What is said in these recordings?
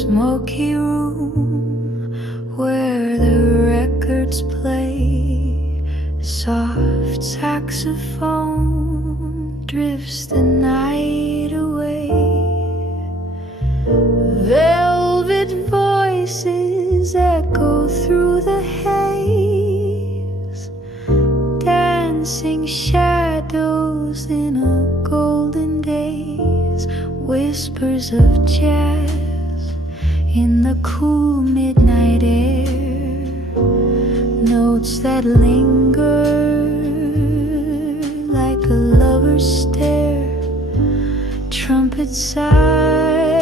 smoky room where the records play. Soft saxophone drifts the night away. Velvet voices echo through the haze. Dancing shadows in a golden daze. Whispers of jazz in the cool midnight air. Notes that linger like a lover's stare. Trumpets sigh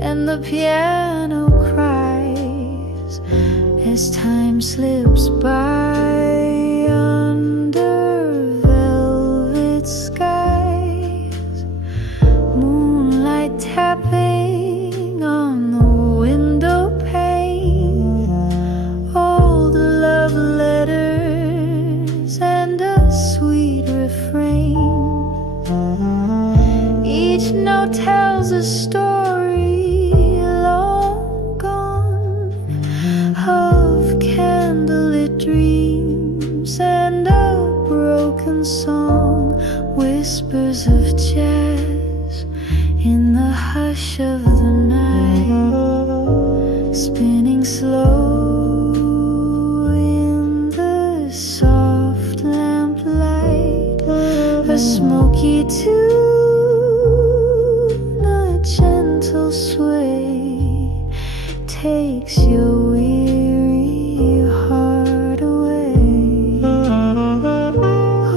and the piano cries as time slips by under velvet skies. Moonlight tapping on the window pane. Old love letters and a sweet refrain. Each note tells a story long gone of candlelit dreams and a broken song. Whispers of jazz in the hush of the night, spinning slow in the soft lamplight. A smoky tune, a gentle sway takes your weary heart away.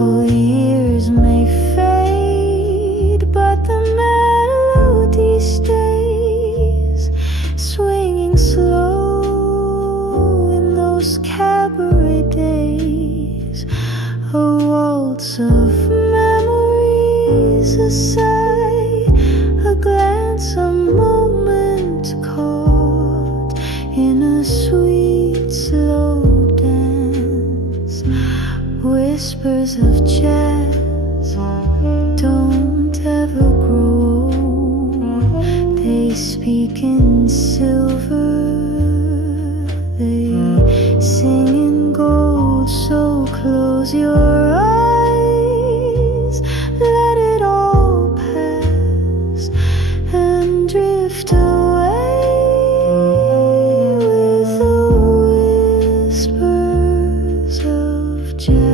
Oh, years may fade, but the melody stays, swinging slow in those cabaret days. A waltz of memories, a sigh, a glance, a moment caught in a sweet slow dance. Whispers of jazz don't ever grow old. They speak in silver, they sing in gold. So close your eyes, let it all pass and drift away with the whispers of jazz.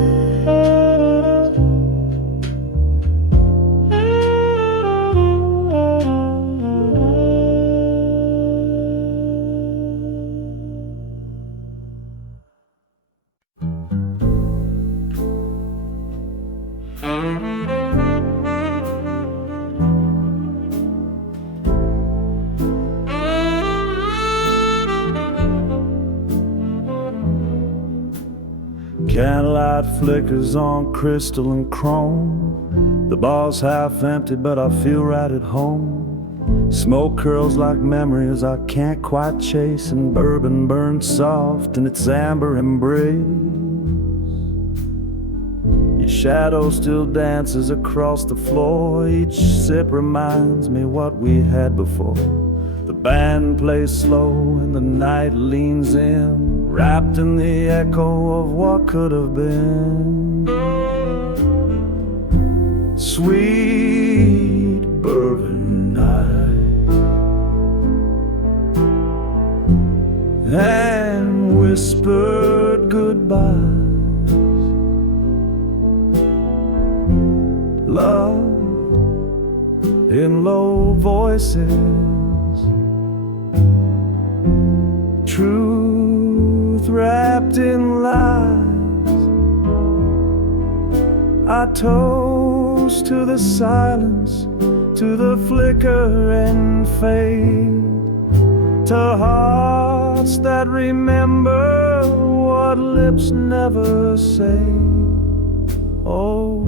Candlelight flickers on crystal and chrome. The bar's half empty, but I feel right at home. Smoke curls like memories I can't quite chase, and bourbon burns soft in its amber embrace. Your shadow still dances across the floor. Each sip reminds me what we had before. The band plays slow and the night leans in, wrapped in the echo of what could have been. Sweet bourbon night and whispered goodbyes. Love in low voices, truth wrapped in lies. I toast to the silence, to the flicker and fade, to hearts that remember what lips never say. Oh,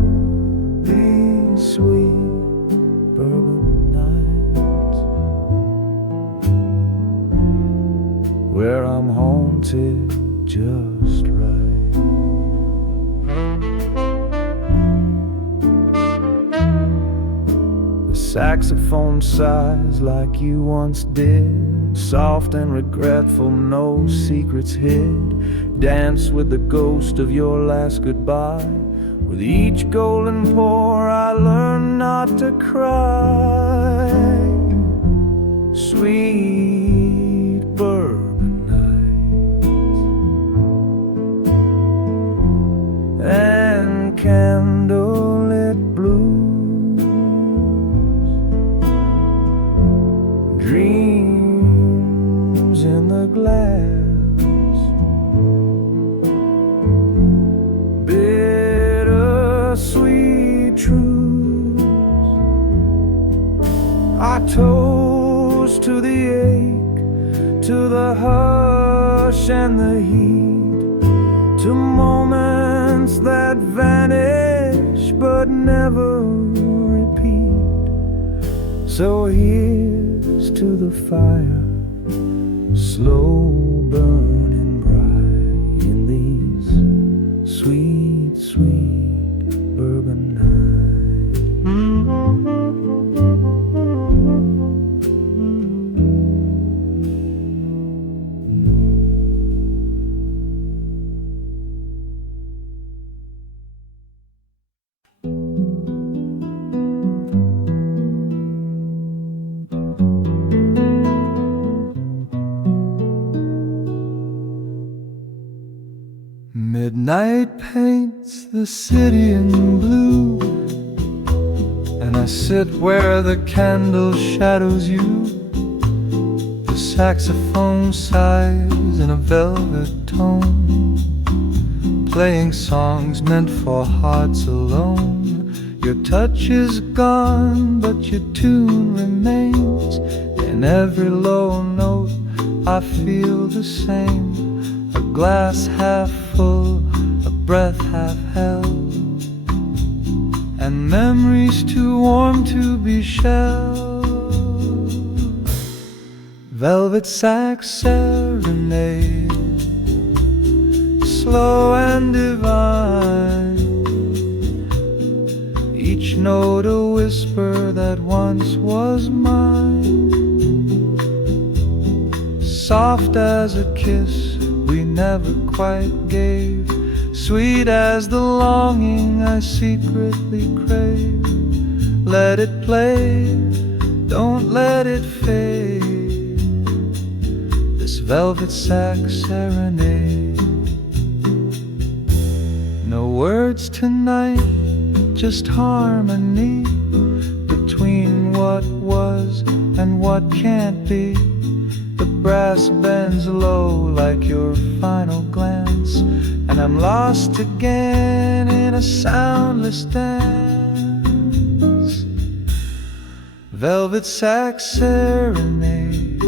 these sweet bourbon nights, where I'm haunted just right. saxophone sighs like you once did, soft and regretful, no secrets hid. Dance with the ghost of your last goodbye. With each golden pour I learn not to cry. Sweet bourbon nights and candlelit blues, dreams in the glass, bittersweet truths. I toast to the ache, to the hush and the heat, to moments that vanish but never repeat. So here's to the fire, slow burning bright in these sweet, sweet bourbon nights. Midnight paints the city in blue, and I sit where the candle shadows you. The saxophone sighs in a velvet tone, playing songs meant for hearts alone. Your touch is gone, but your tune remains. In every low note I feel the same. A glass half full, a breath half held, and memories too warm to be shelled. Velvet Sax Serenade, slow and divine, each note a whisper that once was mine. Soft as a kiss we never quite gave, sweet as the longing I secretly crave. Let it play, don't let it fade, this velvet sax serenade. No words tonight, just harmony between what was and what can't be. The brass bends low like your final glance, and I'm lost again in a soundless dance. Velvet Sax Serenade,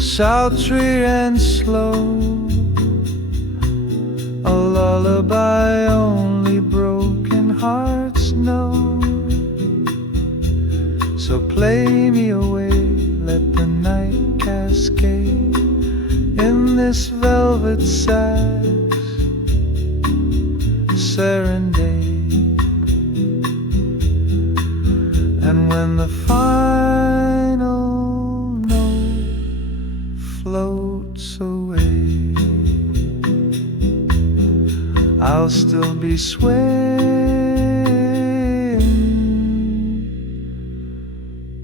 sultry and slow, a lullaby only broken hearts know. So play me away, let the night cascade in this velvet sax serenade. And when the final note floats away, I'll still be swaying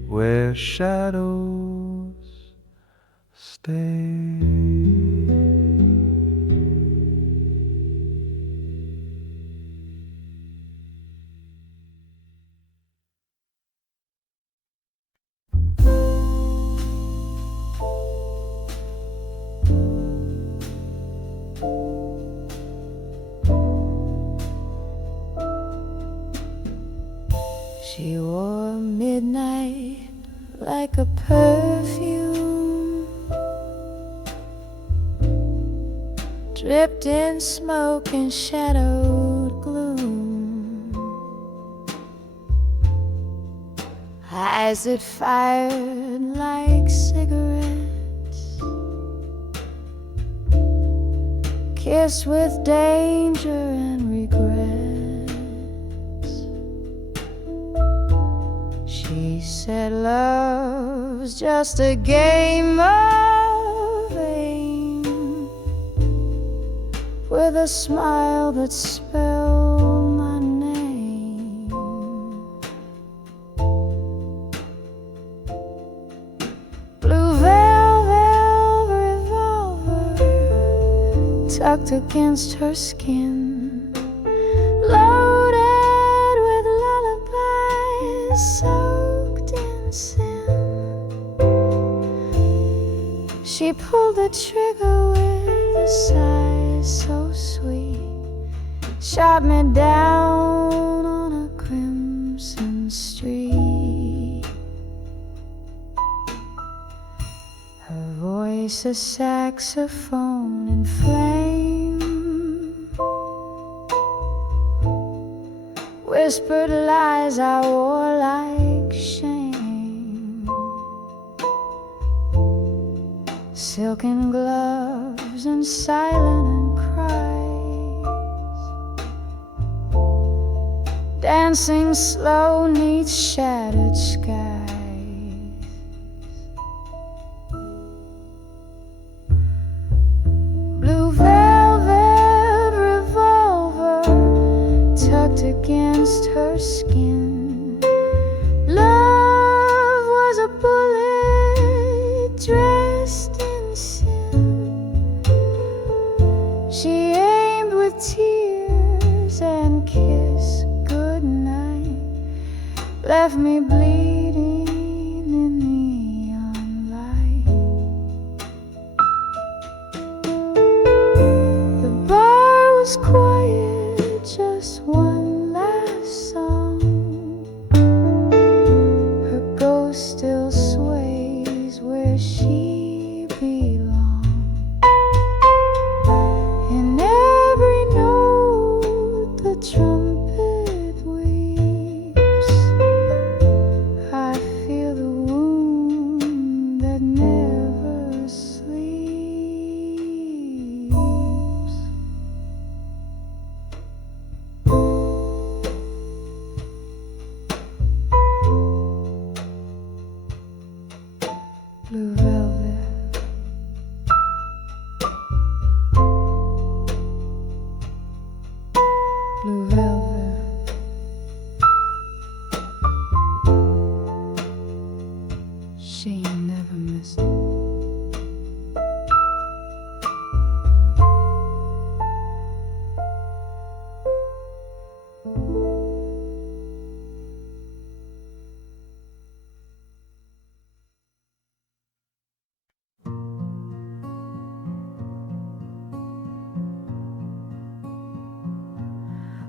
where shadows stay. She wore midnight like a perfume, dripped in smoke and shadowed gloom. Eyes that fired like cigarettes, kissed with danger and regrets. said love's just a game of aim, with a smile that spelled my name. Blue velvet revolver tucked against her skin, loaded with lullabies soaked in sin. She pulled the trigger with a sigh so sweet, shot me down on a crimson street. Her voice a saxophone in flame, whispered lies I wore like shame. Silken gloves and silent cries, dancing slow 'neath shattered skies. Blue velvet revolver tucked against her skin. Love was a bullet dressed in sin. She aimed with tears and kissed goodnight, left me bleeding in neon light. The bar was quiet, just one last song. Her ghost still sways where she belongs. In every note the trumpet weeps, I feel the wound that never sleeps. Blue velvet, blue velvet, she never missed it.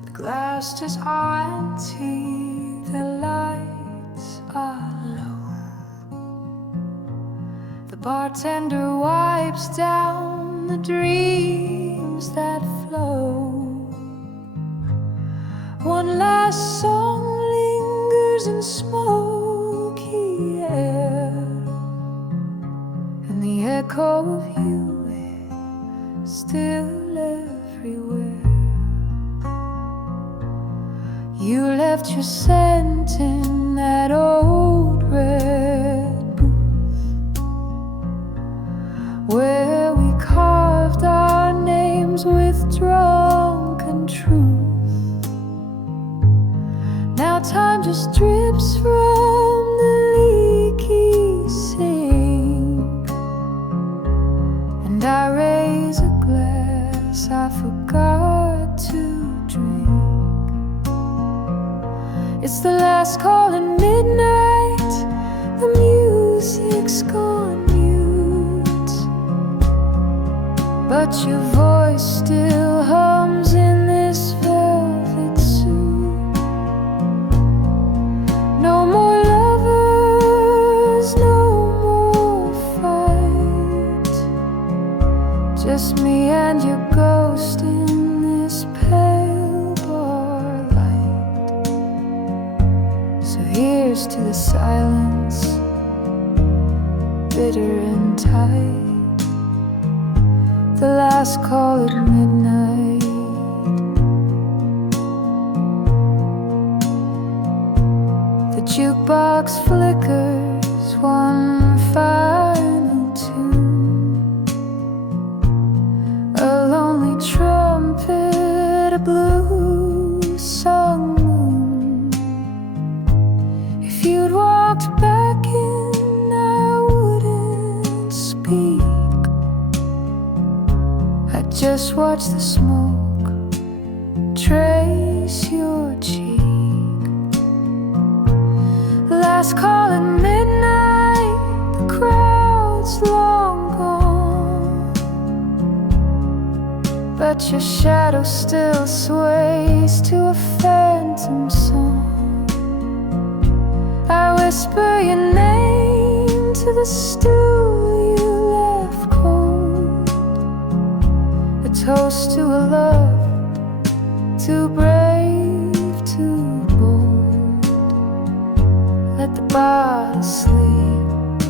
The glass is empty, the lights are low. The bartender wipes down the dreams that flow. One last song lingers in smoky air, and the echo of you is still everywhere. You left your scent in that old red booth, where we carved our names with drunken truth. Now time just drips from the leaky sink, and I raise a glass I forgot to drink. It's the last call at midnight, the music's gone mute, but your voice still hums in this velvet suit. No more lovers, no more fight, just me and your ghost in this pale bar light. So here's to the silence, bitter and tight, the last call at midnight. The jukebox flickers one final tune, a lonely trumpet, a blue sung moon. If you'd walked back in, I wouldn't speak. I'd just watch the smoke trace your cheek. Last call at midnight, the crowd's long gone, but your shadow still sways to a phantom song. I whisper your name to the stool you left cold, a toast to a love too brave, too bold. Let the bottle sleep,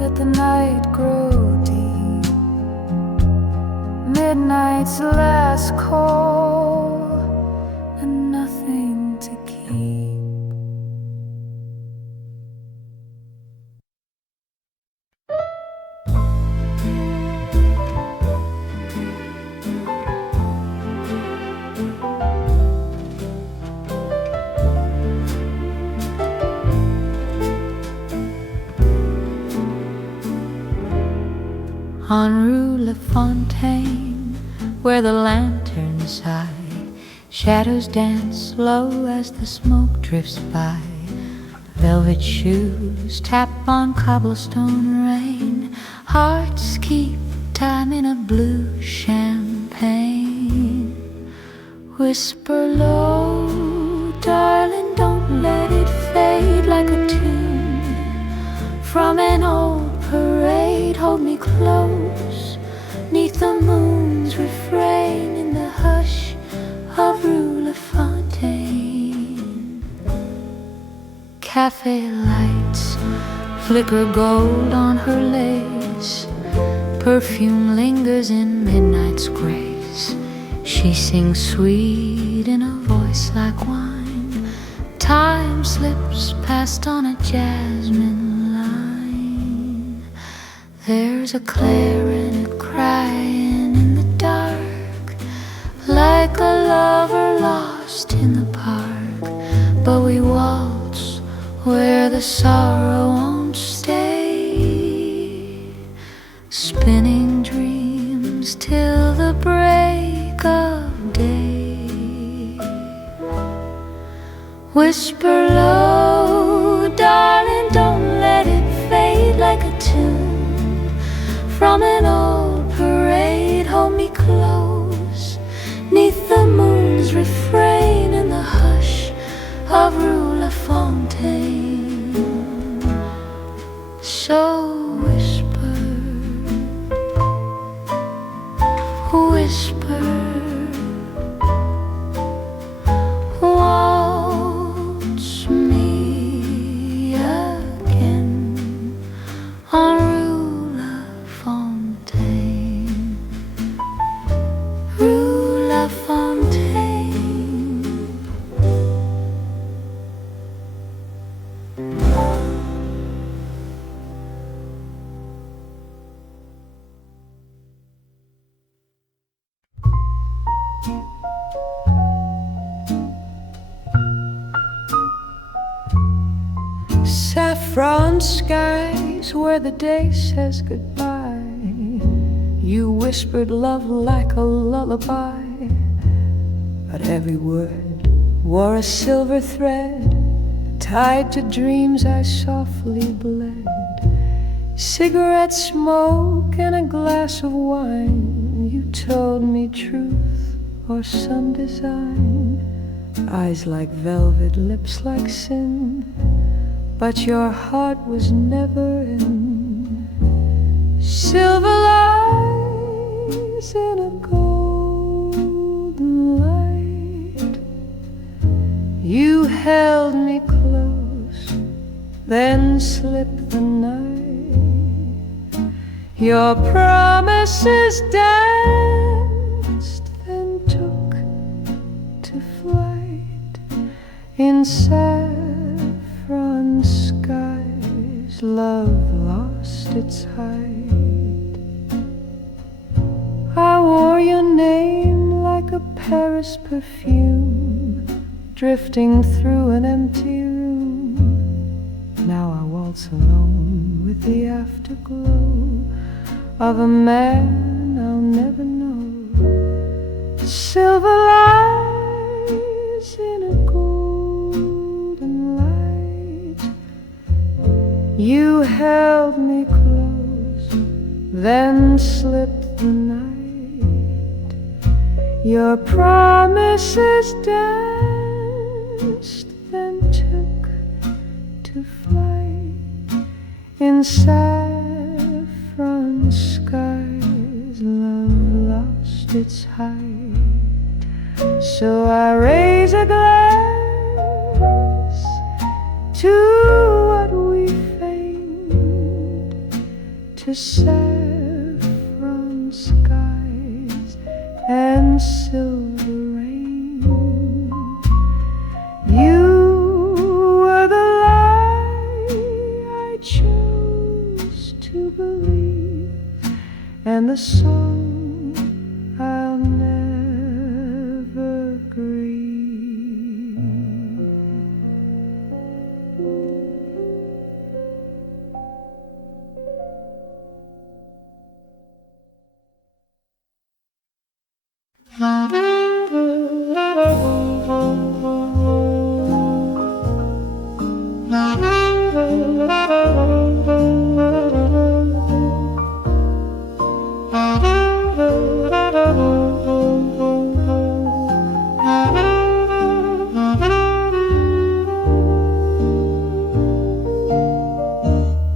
let the night grow deep. Midnight's last call and nothing to keep. On Rue Lafontaine, where the lanterns high, shadows dance low as the smoke drifts by. Velvet shoes tap on cobblestone rain. Hearts keep time in a blue champagne. Whisper low, darling, don't let it fade like a tune from an old parade. Hold me close, 'neath the moon's refrain, in the hush of Rue Lafontaine. Café lights flicker gold on her lace. Perfume lingers in midnight's grace. She sings sweet in a voice like wine. Time slips past on a jasmine line. There's a clarinet crying in the dark, like a lover lost in the park. But we waltz where the sorrow won't stay, spinning dreams till the break of day. Whisper low, darling, don't let it fade like a tune from an old parade. Hold me close, 'neath the moon's refrain, in the hush of Rue Lafontaine. So whisper, whisper, waltz me again on Rue Lafontaine, Rue Lafontaine. Saffron skies where the day says goodbye. You whispered love like a lullaby, but every word wore a silver thread, tied to dreams I softly bled. Cigarette smoke and a glass of wine. You told me truth or some design. Eyes like velvet, lips like sin, but your heart was never in. Silver lies in a golden light. You held me close, then slipped the night. Your promises danced, then took to flight in sad love lost its height. I wore your name like a Paris perfume, drifting through an empty room. Now I waltz alone with the afterglow of a man I'll never know. Silver lies in a golden light. You held me close, then slipped the night. Your promises danced, then took to flight. In saffron skies, love lost its height. So I raise a glass to what we feigned, to saffron skies and silver rain. You were the lie I chose to believe, and the song I'll never grieve.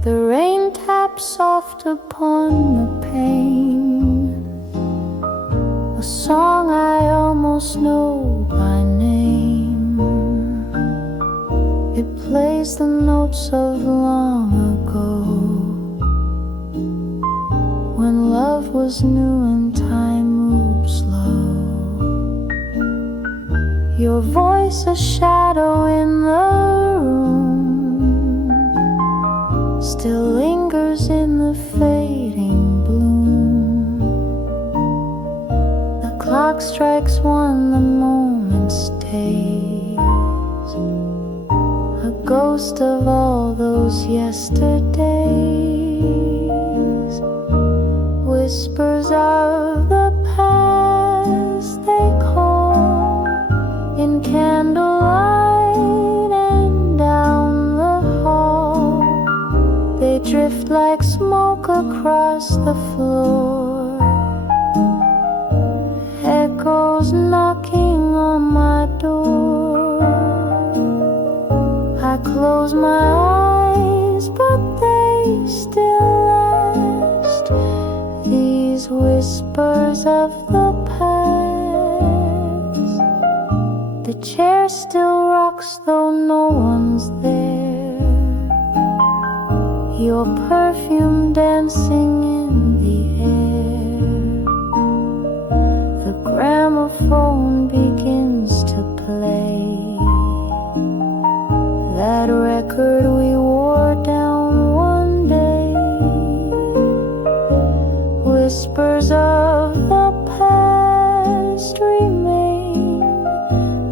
The rain taps soft upon the pane, a song I almost know by name. It plays the notes of long ago, when love was new and time moved slow. Your voice a shadow in the room, still lingers in the fading bloom. The clock strikes one, the moment stays, a ghost of all those yesterdays. Whispers of the past they call in candlelight, and down the hall they drift like smoke across the floor. Echoes knocking on my door. I close my eyes, but they still last. These whispers of the past. The chair still rocks though no one's there. Your perfume dancing in the air. The gramophone begins to play that record we wore down one day. Whispers of the past remain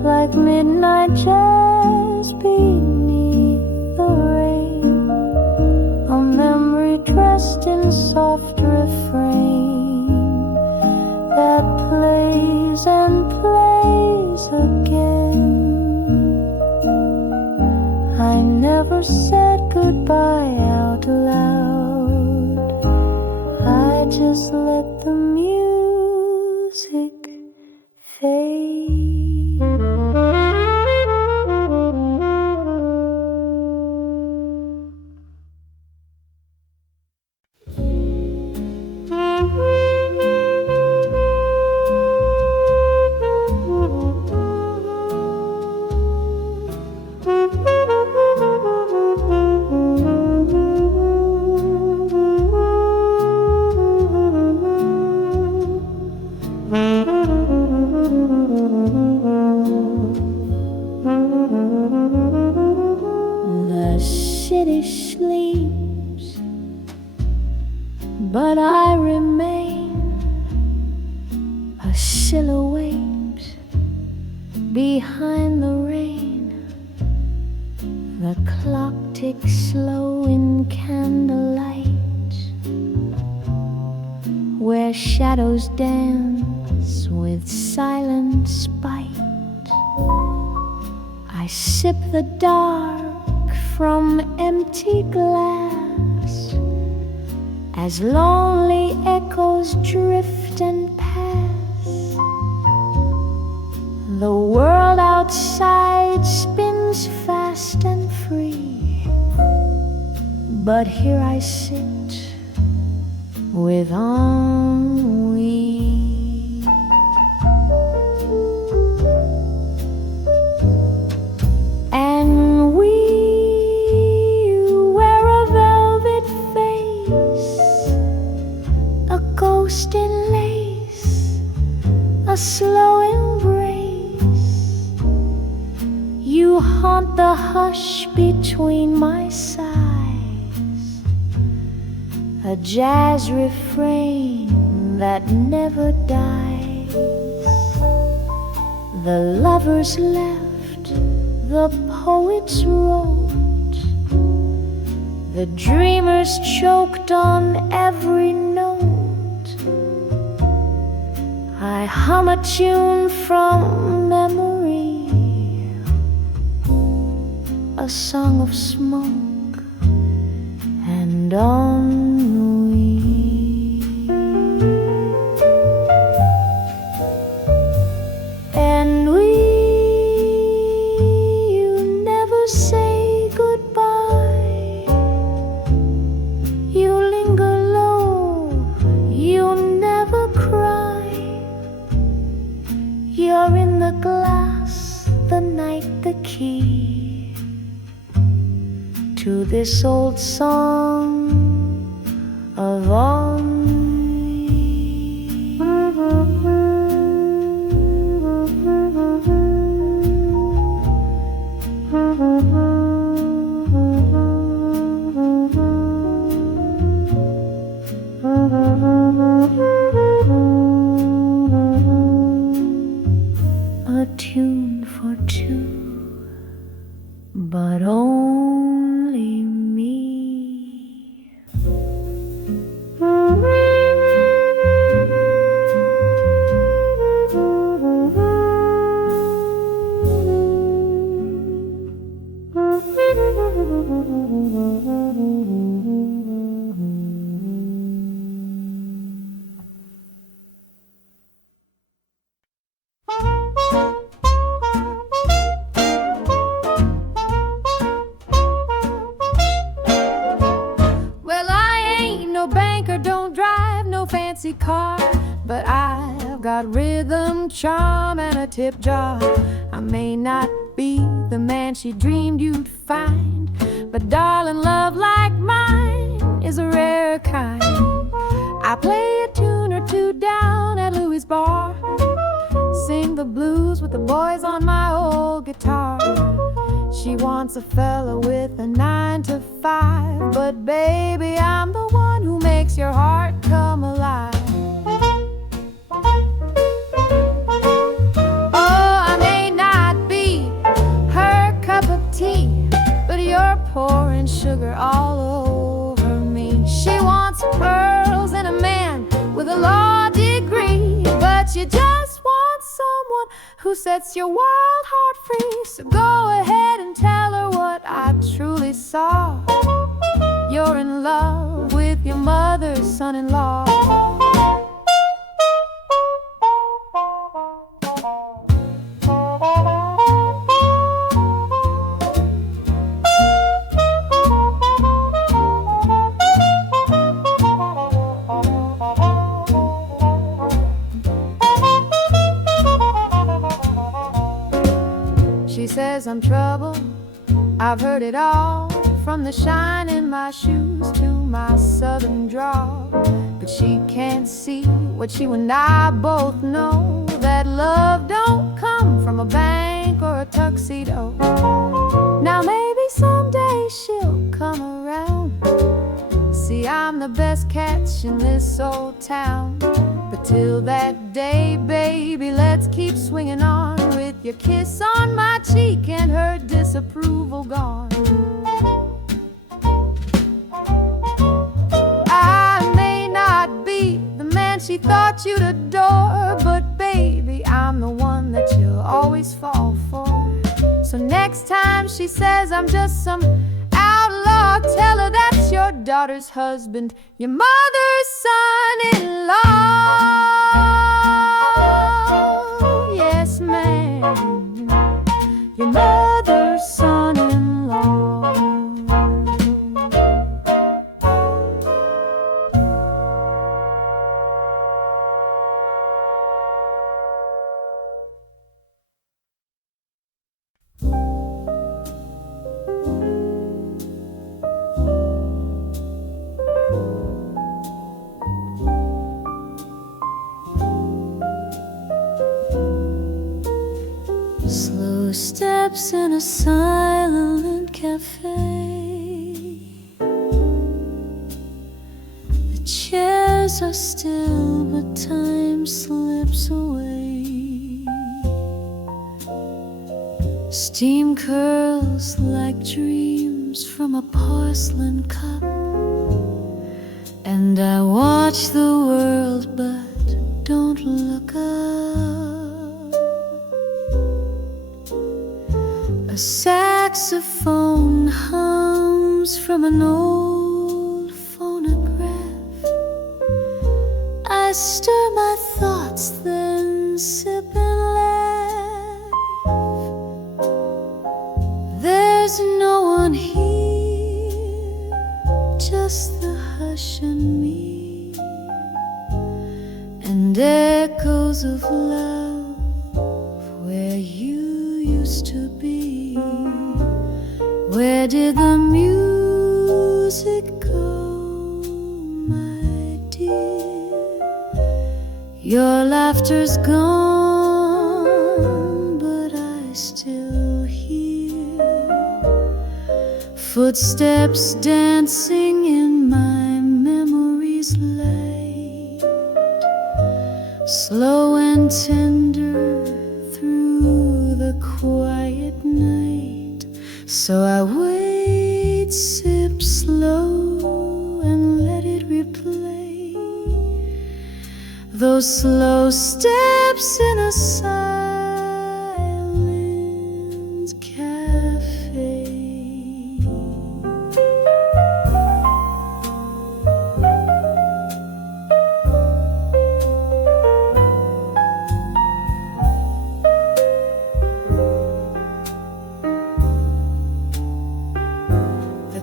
like midnight jazz beneath the rain. A memory dressed in soft refrain that plays and plays again. I never said goodbye out loud. I just let the music fade. but I remain a silhouette behind the rain. The clock ticks slow in candlelight, where shadows dance with silent spite. I sip the dark from empty glass as lonely echoes drift and pass. The world outside spins fast and free, but here I sit with ennui. And we wear a velvet face, a ghost in lace, a slow embrace. You haunt the hush between my sighs, a jazz refrain that never dies. The lovers left, the poets wrote, the dreamers choked on every note. I hum a tune from memory, a song of smoke and ennui. And you never say goodbye. You linger low, you never cry. You're in the glass, the night, the key to this old song of ennui. A tune for two, but only me. Well, I ain't no banker, don't drive no fancy car, but I've got rhythm, charm, and a tip jar. I may not be the man she dreamed you'd find, but darling, love like mine is a rare kind. I play a tune or two down at Louis' bar, sing the blues with the boys on my old guitar. She wants a fella with a 9 to 5, but baby, I'm the one who makes your heart come alive. Oh, I may not be her cup of tea, but you're pouring sugar all over me. She wants pearls and a man with a law degree, but you just want someone who sets your wild heart free. So go ahead and tell her what I truly saw. You're in love with your mother's son-in-law. She says I'm trouble, I've heard it all, from the shine in my shoes to my southern drawl. But she can't see what you and I both know, that love don't come from a bank or a tuxedo. Now maybe someday she'll come around, See, I'm the best catch in this old town. But till that day, baby, let's keep swinging on, with your kiss on my cheek and her disapproval gone. I may not be the man she thought you'd adore, but baby, I'm the one that you'll always fall for. So next time she says I'm just some outlaw, tell her that's your daughter's husband, your mother's son-in-law. Yes, ma'am, your mother's son-in-law. Slow steps in a silent cafe. The chairs are still, but time slips away. Steam curls like dreams from a porcelain cup, and I watch the world but don't look up. A saxophone hums from an old phonograph. I stir my thoughts, then sip and laugh. There's no one here, just the hush and me, and echoes of love where you used to be. Where did the music go, my dear? Your laughter's gone, but I still hear footsteps dancing in my memory's light, slow and tender through the quiet night. So I wait, sip slow, and let it replay those slow steps in a silent cafe.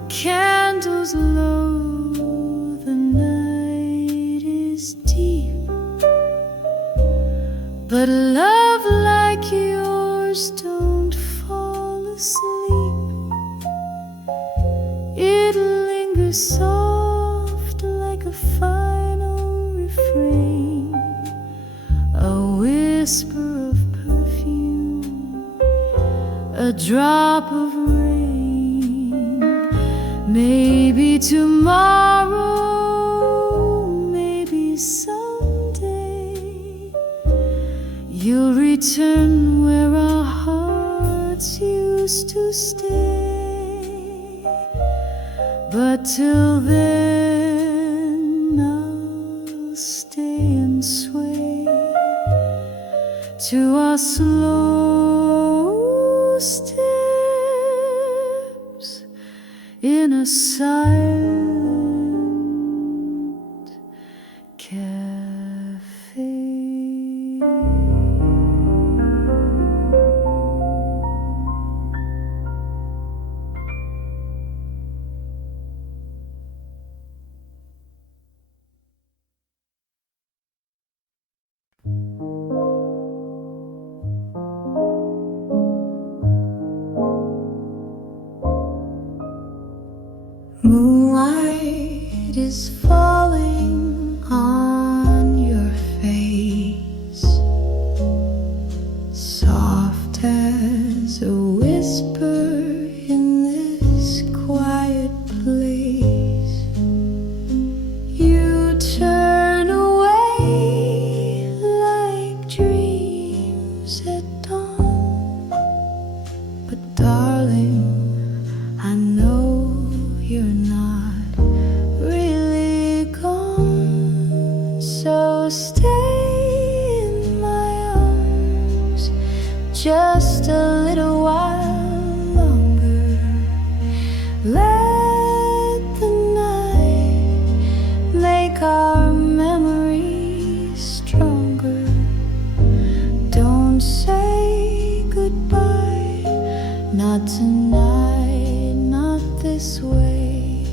Candles low, the night is deep, but love like yours don't fall asleep. It lingers soft like a final refrain, a whisper of perfume, a drop of rain. Maybe tomorrow, maybe someday, you'll return where our hearts used to stay. But till then, I'll stay and sway to our slow steps in a silent cafe. stay in my arms just a little while longer. Let the night make our memories stronger. Don't say goodbye, not tonight, not this way.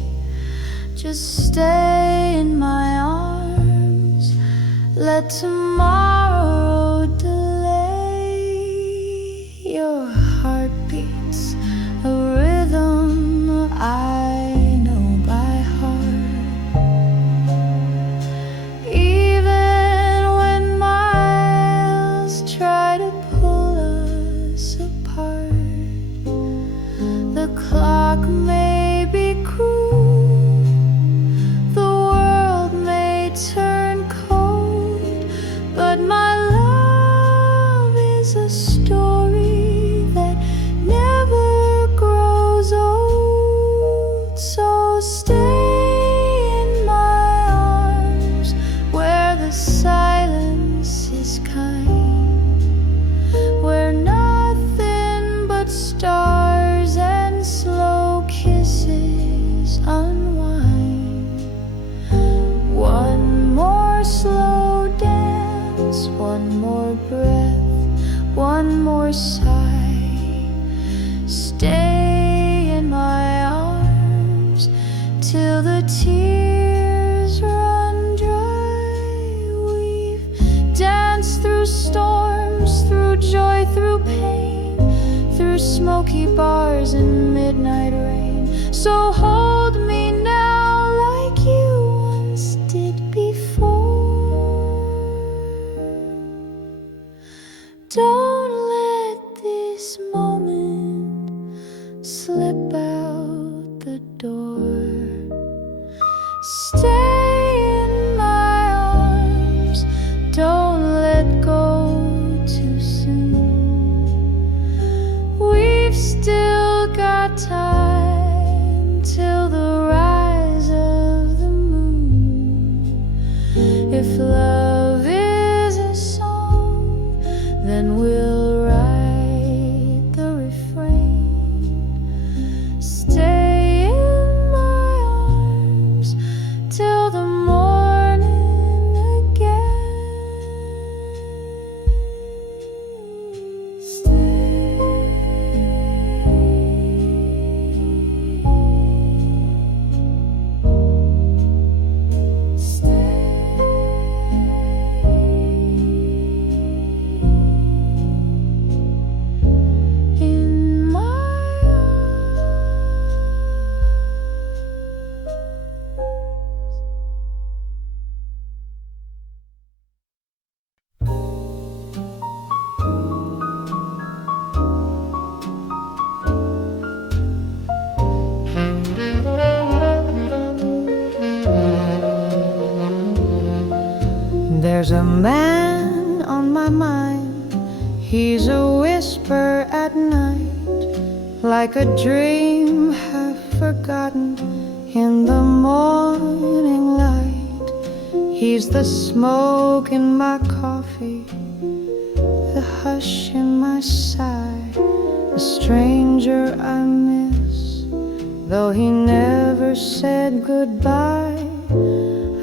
Just stay in my arms. Let tomorrow delay. Your heart beats a rhythm I know by heart. Even when miles try to pull us apart, the clock may be cruel, the world may turn cold, but my love is a story that never grows old. So stay in my arms where the silence is kind, where nothing but stars and slow kisses unwind. One more slow dance, one more breath, one more sigh. Stay in my arms till the tears run dry. We've danced through storms, through joy, through pain, through smoky bars and midnight rain. So hold me now like you once did before. Don't let this moment slip out the door. Stay in my arms, don't let go too soon. We've still got time till the rise of the moon. If love is a song, then we'll write the refrain. Stay in my arms till the morning again. Stay. In my There's a man on my mind. He's a whisper at night, like a dream half forgotten in the morning light. He's the smoke in my coffee, the hush in my sigh, the stranger I miss, though he never said goodbye.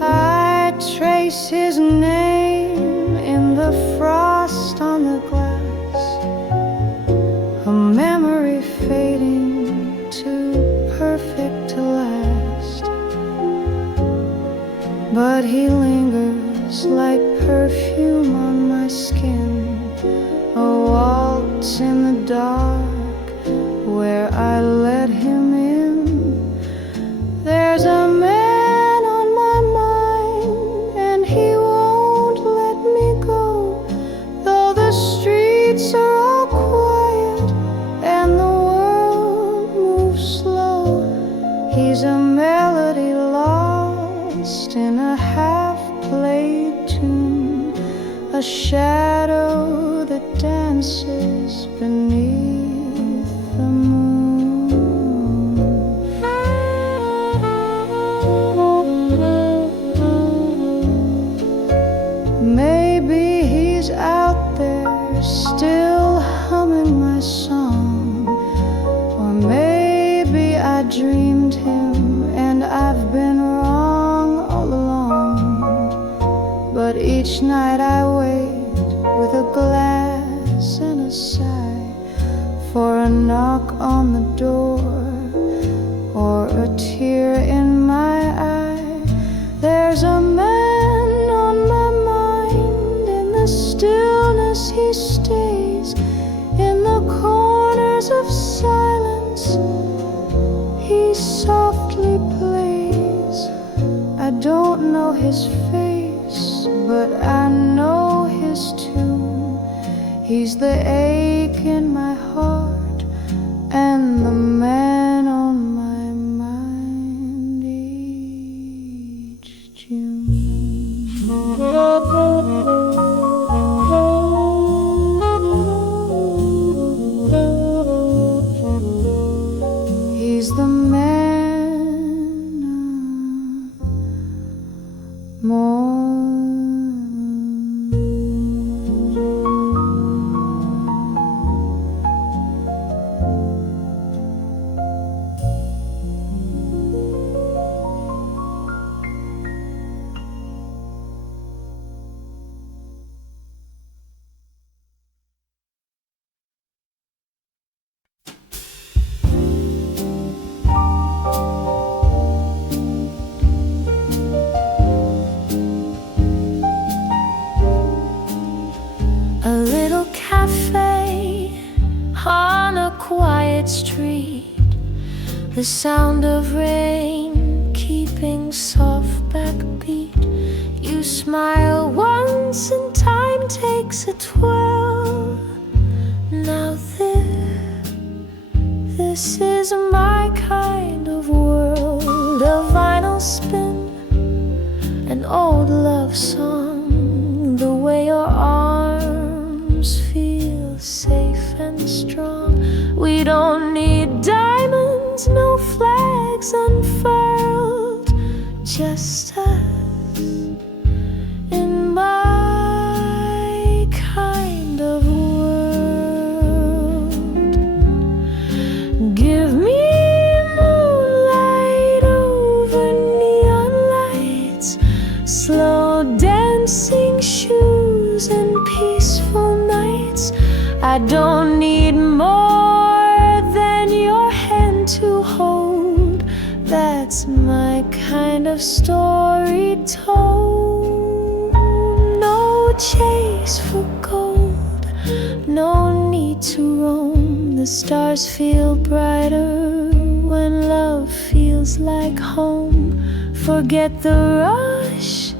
I trace his name in the frost on the glass, a memory fading too perfect to last. But he lingers like perfume on my skin, a waltz in the dark where I let him in. There's a man on my mind, and he won't let me go, though the streets are all quiet and the world moves slow. He's a melody lost in a half-played tune, a shadow that dances beneath the moon. Each night I wait with a glass and a sigh for a knock on the door or a tear in my eye. There's a man on my mind. In the stillness he stays, in the corners of silence he softly plays. I don't know his face, but I know his tune. He's the ache in my heart and the man on my mind each June. He's the man more. A little cafe on a quiet street, the sound of rain keeping soft backbeat. You smile once and time takes a twirl. Now this is my kind of world. A vinyl spin, an old love song, the way your arms feel safe and strong. We don't need diamonds, no flags unfurled, just us in my kind of world. Give me moonlight over neon lights, slow dancing shoes and peaceful nights. I don't need more than your hand to hold. That's my kind of story told. No chase for gold, no need to roam. The stars feel brighter when love feels like home. Forget the rush,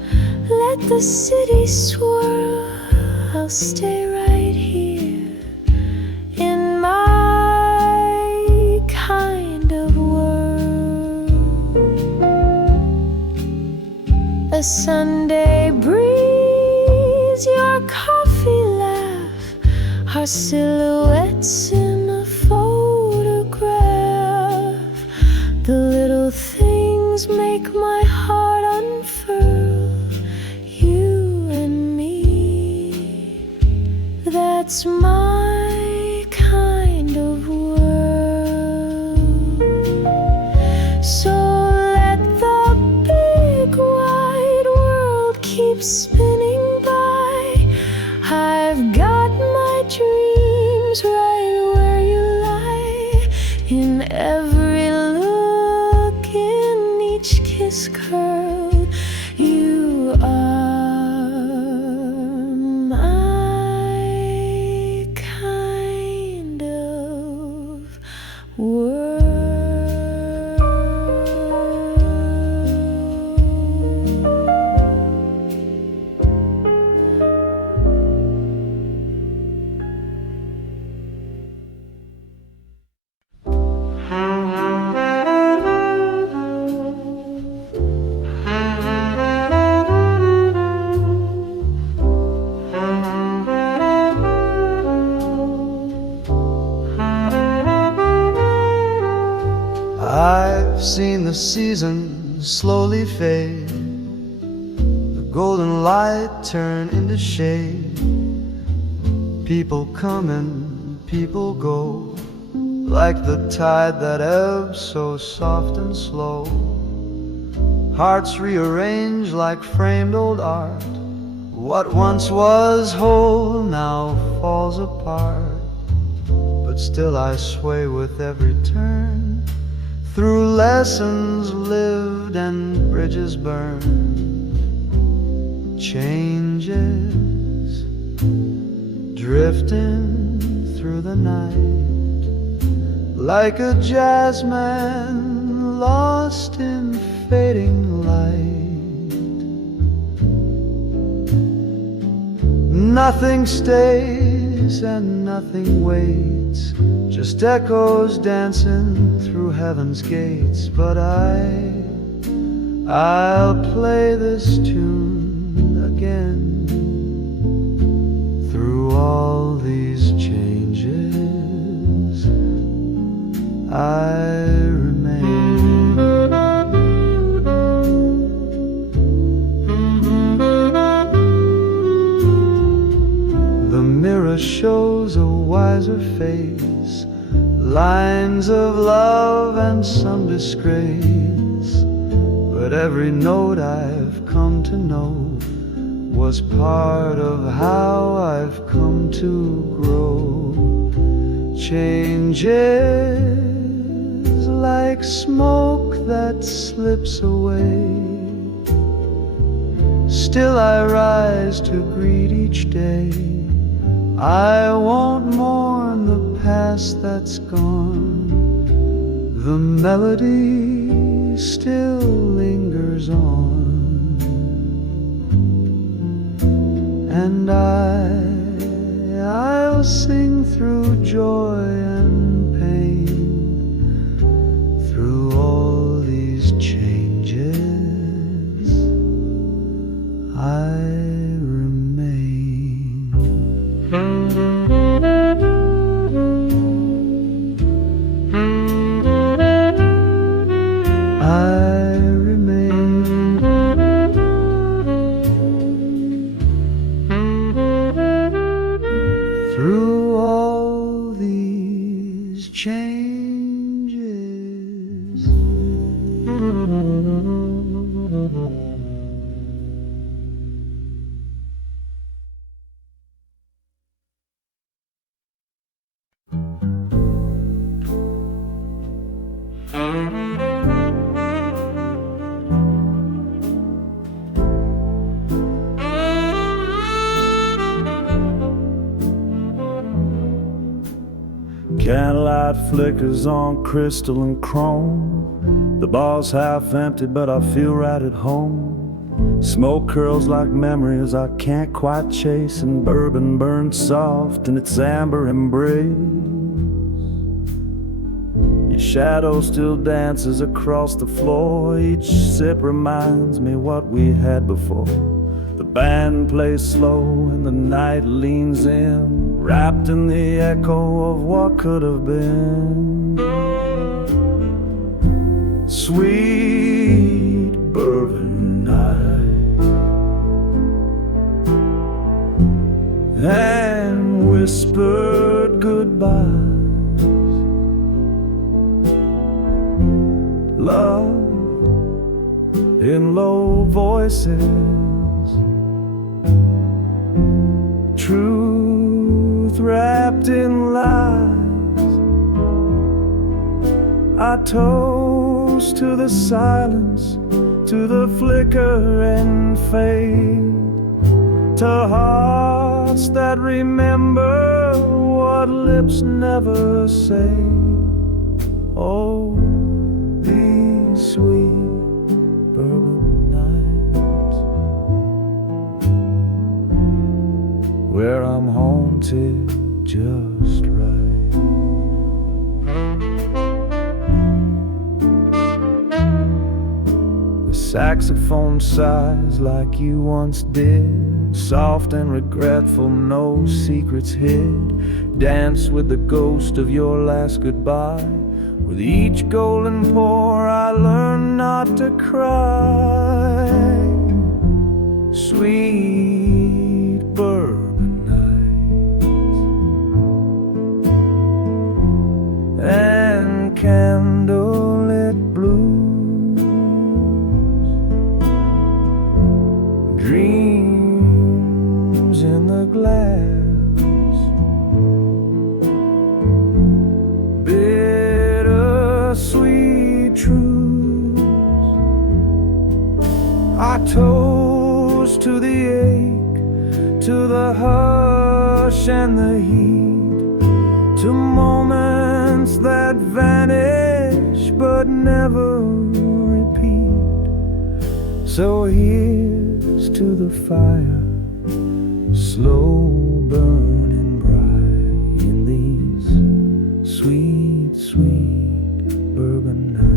let the city swirl. I'll stay right here in my kind of world. A Sunday breeze, your coffee laugh, our silhouettes in a photograph. The little things make my heart unfurl. You and me, that's my kind of world. So let the big wide world keep spinning by. I've got my dreams right where you lie. In every look, in each kiss curl, you are my kind of world. I've seen the season slowly fade, the golden light turn into shade. People come and people go, like the tide that ebbs so soft and slow. Hearts rearrange like framed old art, What once was whole now falls apart, but still I sway with every turn, through lessons lived and bridges burned. Changes drifting through the night, like a jazzman lost in fading light. Nothing stays and nothing waits, just echoes dancing through heaven's gates. But I'll play this tune again. Through all these changes, I remain. The mirror shows a wiser face, lines of love and some disgrace. But every note I've come to know was part of how I've come to grow. Changes like smoke that slips away, still I rise to greet each day. I won't mourn the past that's gone, the melody still lingers on. And I'll sing through joy and pain, through all these changes, I remain. I remain. Through all these changes. Candlelight flickers on crystal and chrome. The bar's half empty, but I feel right at home. Smoke curls like memories I can't quite chase, and bourbon burns soft in its amber embrace. Your shadow still dances across the floor. Each sip reminds me what we had before. The band plays slow and the night leans in, wrapped in the echo of what could have been. Sweet bourbon night, and whispered goodbyes. Love in low voices, truth wrapped in lies. I toast to the silence, to the flicker and fade, to hearts that remember what lips never say. Oh, these sweet bourbon nights, where I'm haunted just right. The saxophone sighs like you once did, soft and regretful, no secrets hid. Dance with the ghost of your last goodbye. With each golden pour I learn not to cry. Sweet bourbon nights and candlelit blues, dreams glass. Bittersweet truths I toast to the ache, to the hush and the heat, to moments that vanish but never repeat. So here's to the fire, slow burning bright in these sweet, sweet bourbon nights.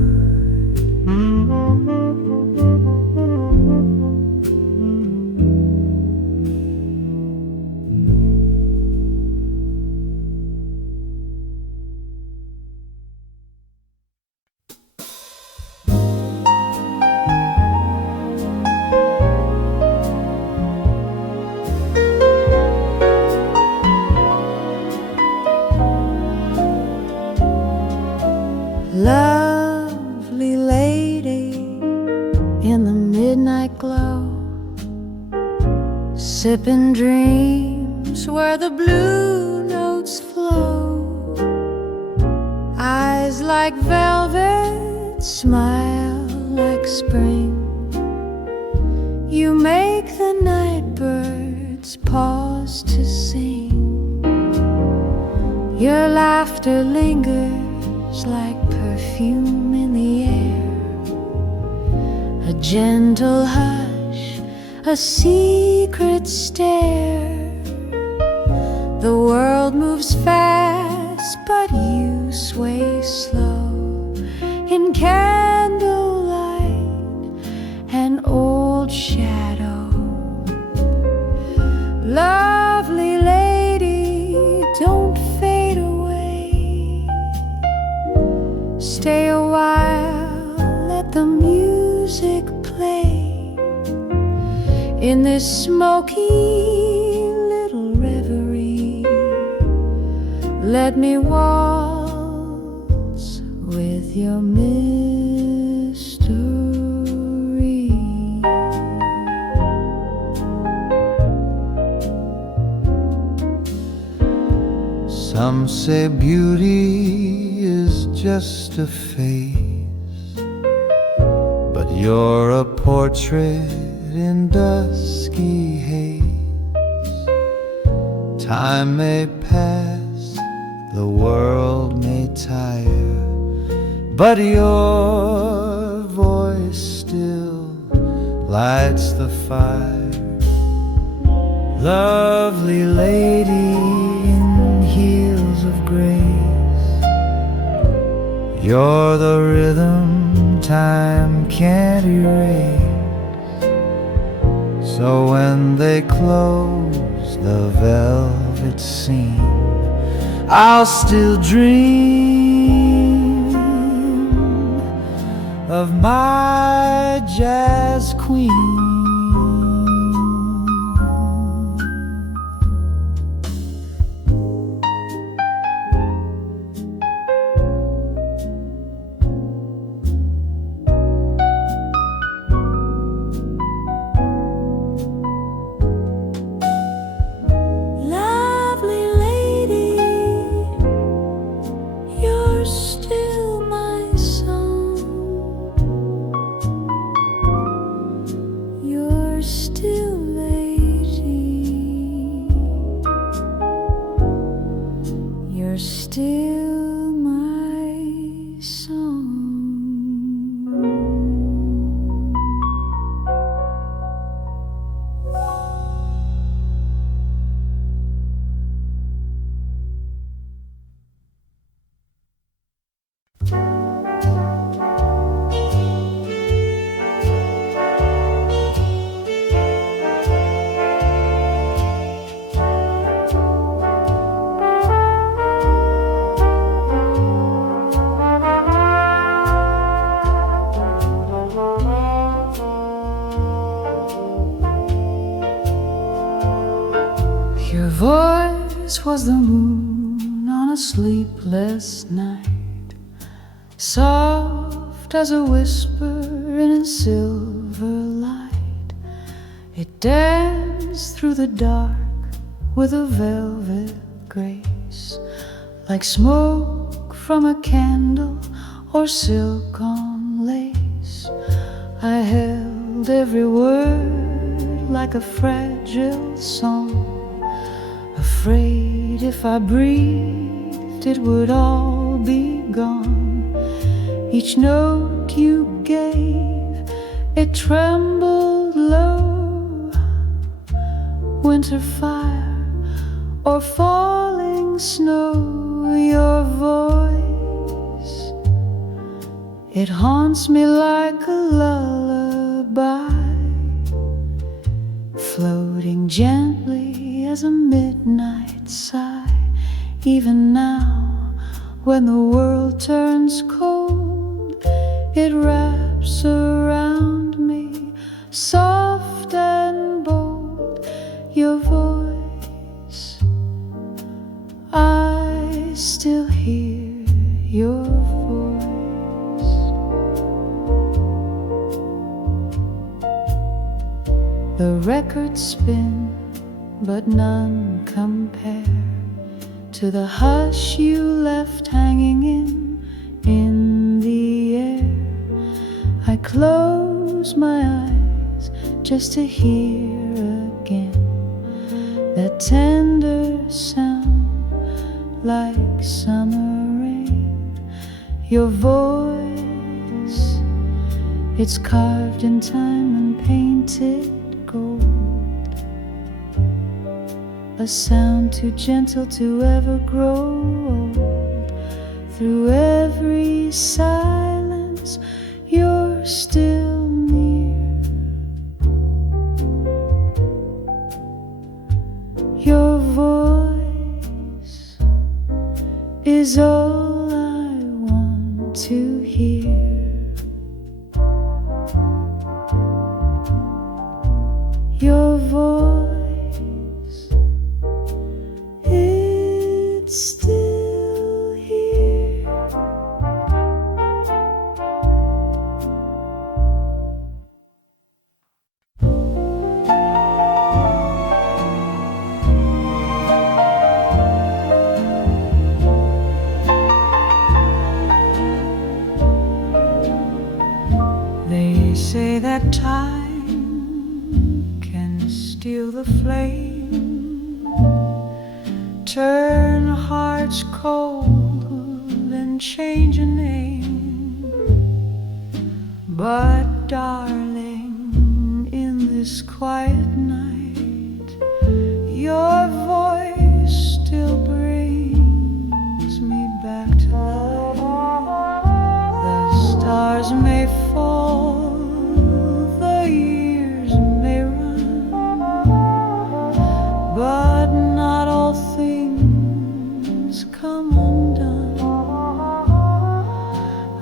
Lovely lady in the midnight glow, sipping dreams where the blue notes flow. Eyes like velvet, smile like spring. You make the night birds pause to sing. Your laughter lingers like perfume in the air, a gentle hush, a secret stare. The world moves fast, but you sway slow in candlelight, an old shadow. Lovely lady, don't fade away. Stay a while, let the music play. In this smoky little reverie, let me waltz with your mystery. Some say beauty is just a face, but you're a portrait in dusky haze. Time may pass, the world may tire, but your voice still lights the fire. Lovely lady in heels of grace, you're the rhythm time can't erase. So when they close the velvet scene, I'll still dream of my jazz queen. Your voice was the moon on a sleepless night, soft as a whisper in a silver light. It danced through the dark with a velvet grace, like smoke from a candle or silk on lace. I held every word like a fragile song, afraid if I breathed it would all be gone. Each note you gave, it trembled low. Winter fire or falling snow, your voice, it haunts me like a lullaby, floating gently as a midnight sigh. Even now, when the world turns cold, it wraps around me, soft and bold. Your voice, I still hear your voice. The records spin, but none compare to the hush you left hanging in the air. I close my eyes just to hear again that tender sound like summer rain. Your voice, it's carved in time and painted gold, a sound too gentle to ever grow old. Through every silence, you're still near. Your voice is all I want to hear. Your voice, it's still here. They say that time can steal the flame, turn hearts cold and change a name. But darling, in this quiet night, your voice still brings me back to life. The stars may fall, the years may run, but not all things come undone.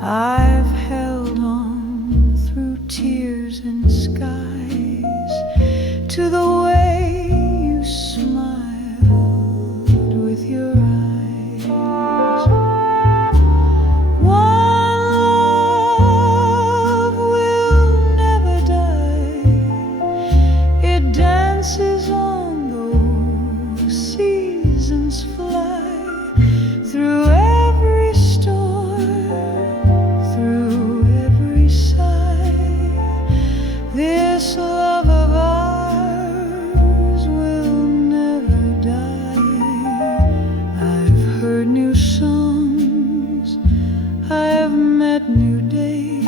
I've held on through tears and skies to the way you smiled with your eyes. One love will never die. It dances on those seasons fly, through every storm, through every sigh. This love of ours will never die. I've heard new songs, I've met new days,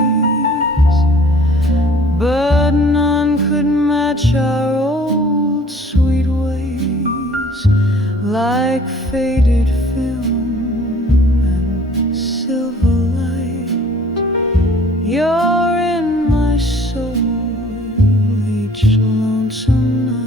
but none could match our old sweet ways, like faded film and silver light. You're in my soul each lonesome night.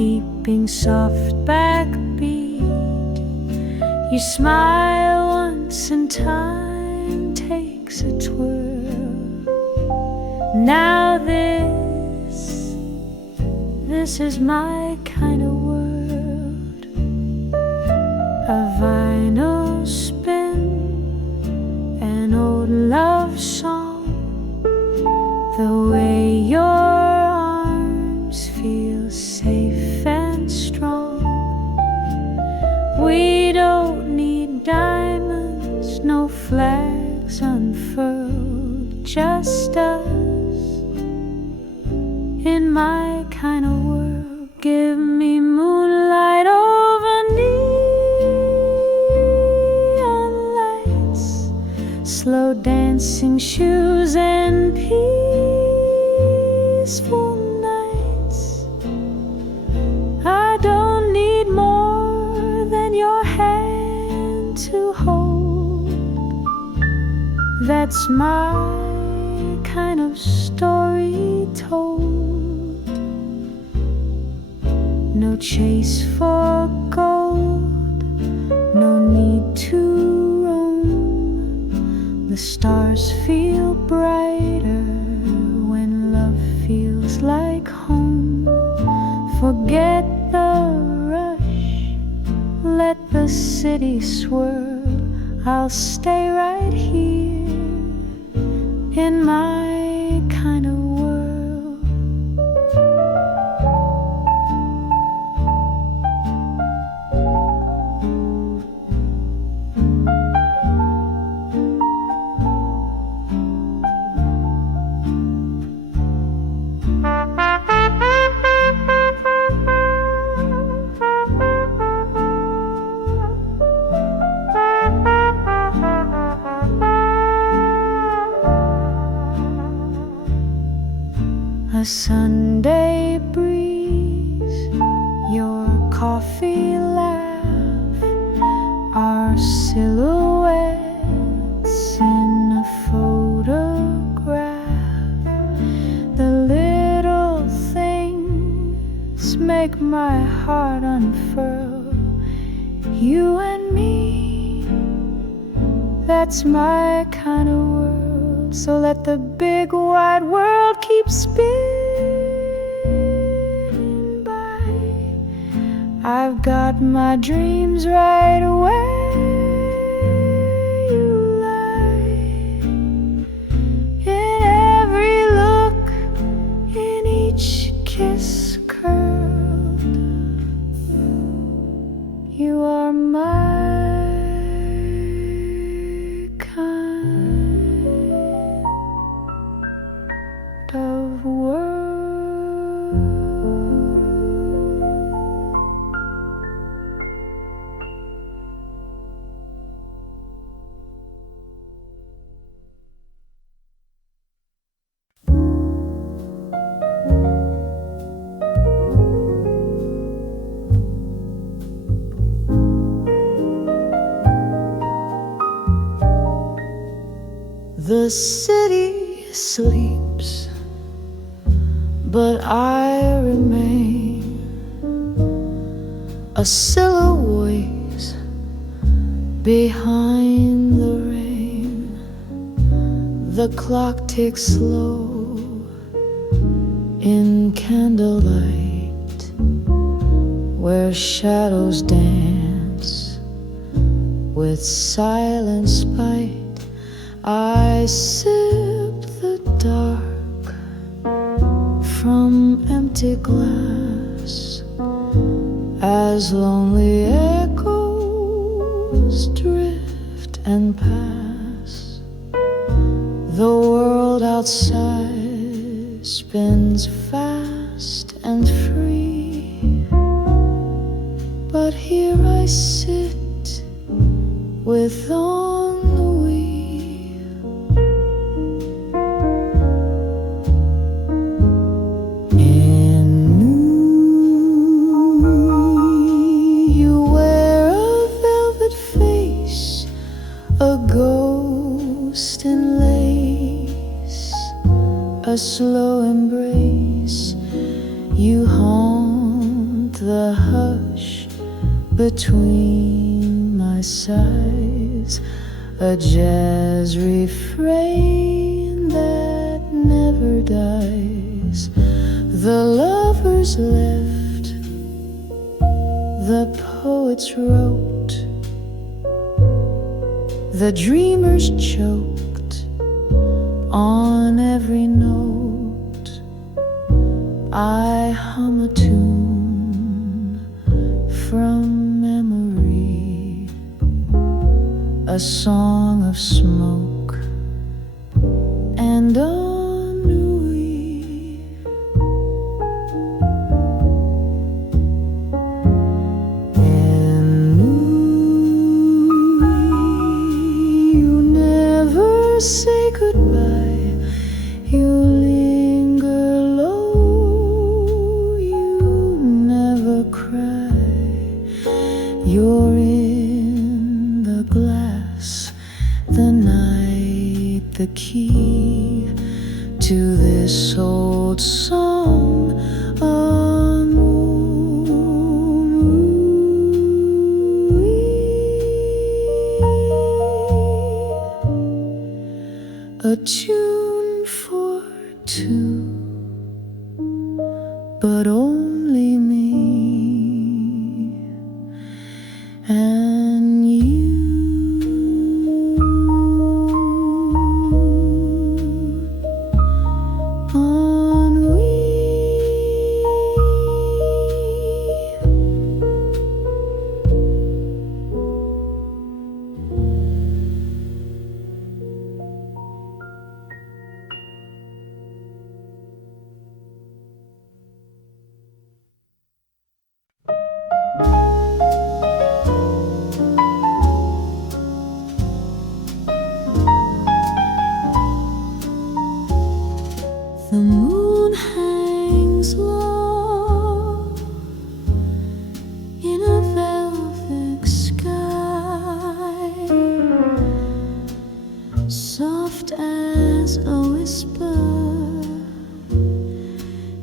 keeping soft backbeat. You smile once and time takes a twirl. Now this is my kind of world. A vinyl spin, an old love song, the way your arms feel safe and strong. We don't need diamonds, no flags unfurled, just us in my kind of world. Give me moonlight over neon lights, slow dancing shoes and peaceful nights. I don't need more than your hand to hold. That's my kind of story told. No chase for gold, no need to roam. The stars feel brighter when love feels like home. Forget the rush, let the city swirl. I'll stay right here in my kind of world. A Sunday breeze, your coffee laugh, our silhouettes in a photograph. The little things make my heart unfurl. You and me, that's my kind of world. So let the big wide world keep spinning by. I've got my dreams right where you lie. In every look, in each kiss curled, you are my of world. The city sleeps, but I remain a silhouette behind the rain. The clock ticks slow in candlelight, where shadows dance with silent spite. I sip the dark from empty glass as lonely echoes drift and pass. The world outside spins fast and free, but here I sit with ennui. You wear a velvet face, a ghost in lace, a slow embrace between my sighs, a jazz refrain that never dies. The lovers left, the poets wrote, the dreamers choked on every note. I hum a tune from memory, a song of smoke and ennui. Ennui, you never say goodbye, you linger low, you never cry, you're in the glass, the night, the key to this old song. A tune for two, but only me and you. The moon hangs low in a velvet sky, soft as a whisper.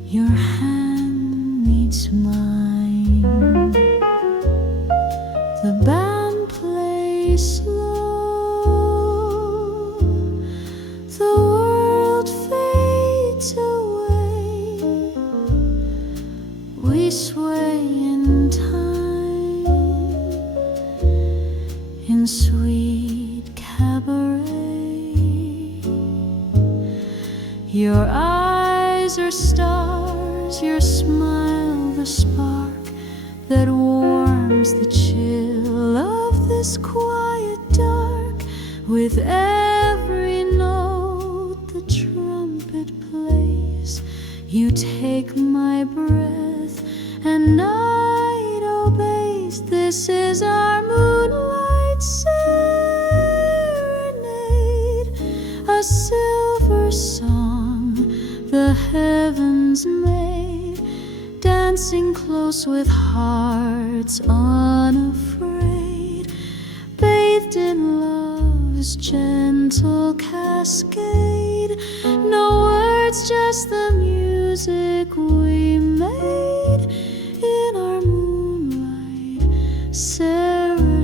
Your hand meets mine. The band plays slow. The world fades away. We sway in time, in sweet cabaret. Your eyes are stars, your smile the spark that warms the chill of this quiet dark. With every note the trumpet plays, you take my breath and night obeys. This is our moonlight serenade, a silver song the heavens made, dancing close with hearts unafraid, bathed in love's gentle cascade. No words, just the music we made in our moonlight serenade.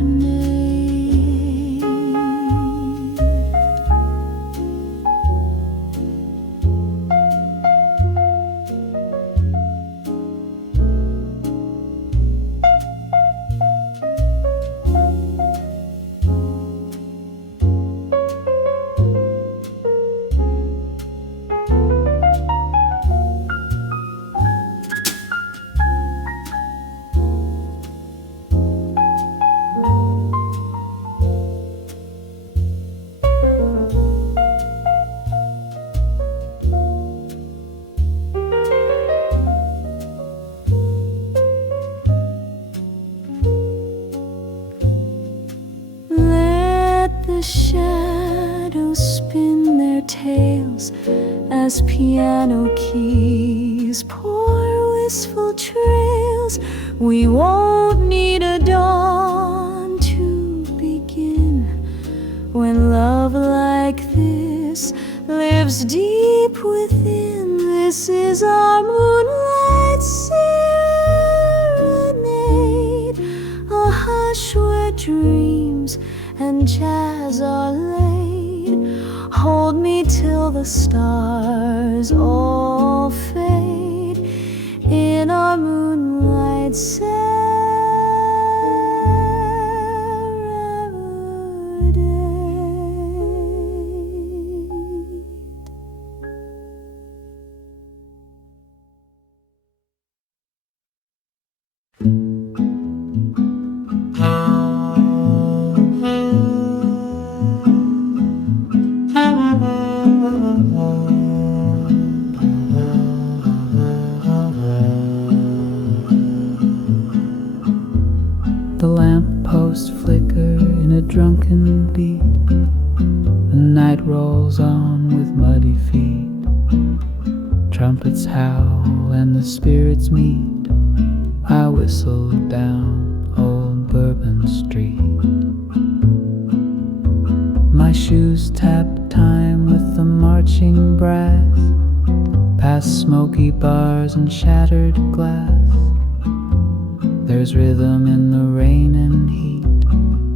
Shadows spin their tales as piano keys pour wistful trails. We won't need a dawn to begin when love like this lives deep within. This is our moonlight serenade, a and jazz are laid. Hold me till the stars all fade in our moonlight serenade. The lampposts flicker in a drunken beat. The night rolls on with muddy feet. Trumpets howl and the spirits meet. I whistle down old Bourbon Street. My shoes tap time with the marching brass, past smoky bars and shattered glass. There's rhythm in the rain and heat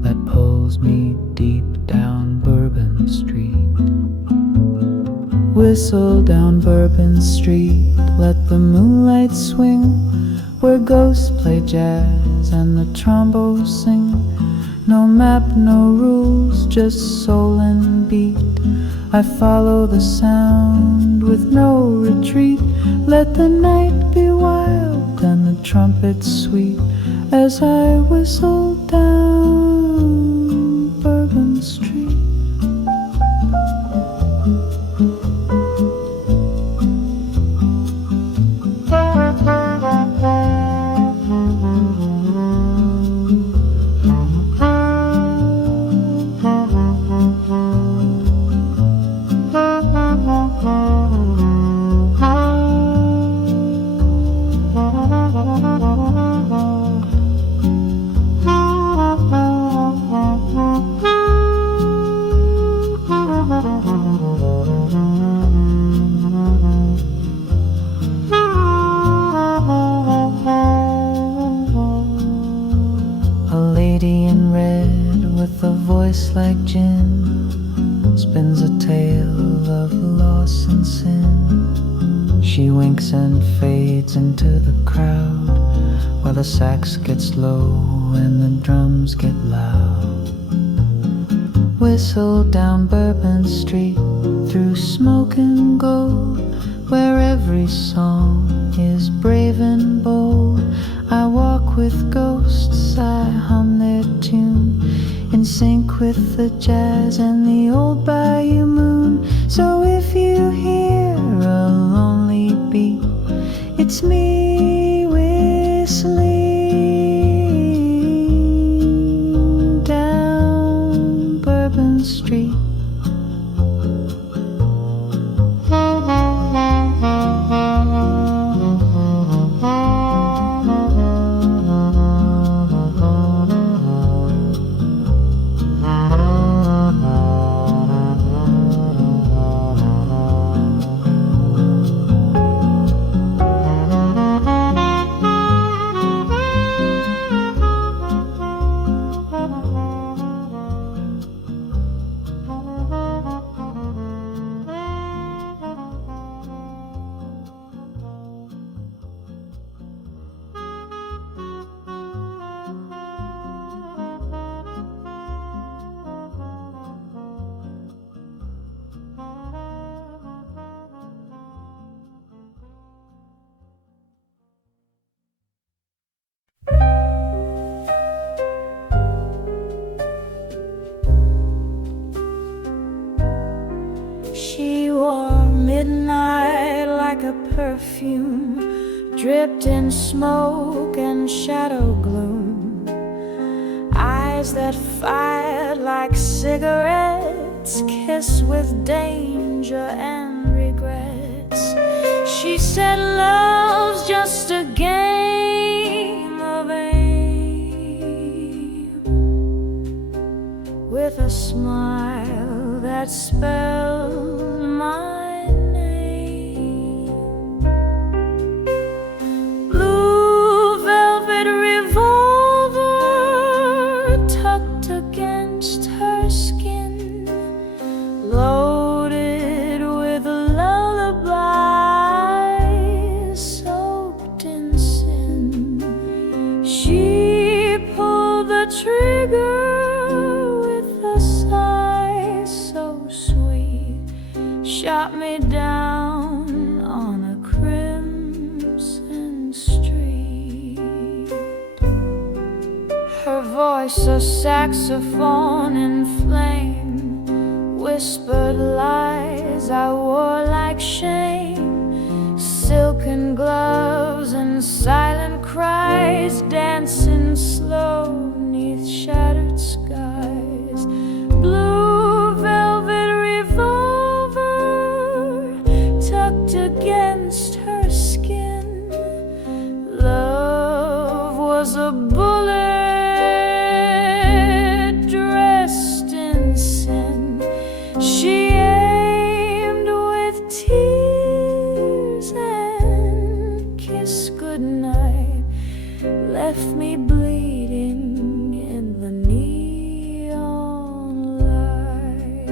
that pulls me deep down Bourbon Street. Whistle down Bourbon Street, let the moonlight swing, where ghosts play jazz and the trombones sing. No map, no rules, just soul and beat. I follow the sound with no retreat. Let the night be wild and the trumpets sweet as I whistle down Bourbon Street. Like gin spins a tale of loss and sin. She winks and fades into the crowd while the sax gets low and the drums get loud. Whistle down Bourbon Street through smoke and gold, where every song is brave and bold. I walk with ghosts, I hum their tune, in sync with the jazz and the old bayou moon. So if you hear a lonely beat, it's me whistling down Bourbon Street. She wore midnight like a perfume, dripped in smoke and shadow gloom. Eyes that fired like cigarettes, kiss with danger and regrets. She said love's just a game of aim, with a smile that spelled my name. Blue velvet revolver tucked against trigger with a sigh so sweet, shot me down on a crimson street. Her voice a saxophone in flame, whispered lies I wore like shame, silken gloves and silent cries, dancing slow 'neath shattered skies. Blue velvet revolver tucked against her skin. Love was a bullet dressed in sin. She aimed with tears and kissed goodnight, left me bleeding in the neon light.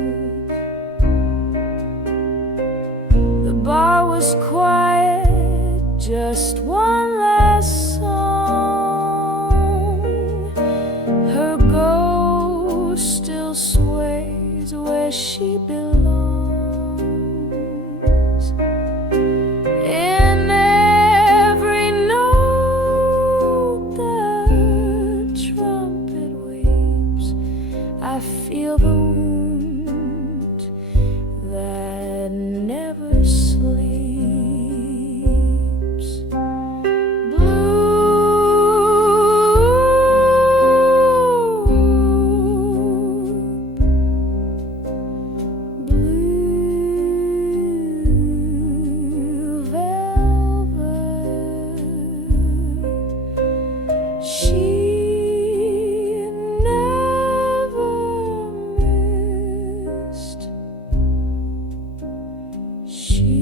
The bar was quiet, just one last song. Her ghost still sways where she belongs. In every note the trumpet weeps, I feel the wound that never sleeps. Blue velvet, she never missed. She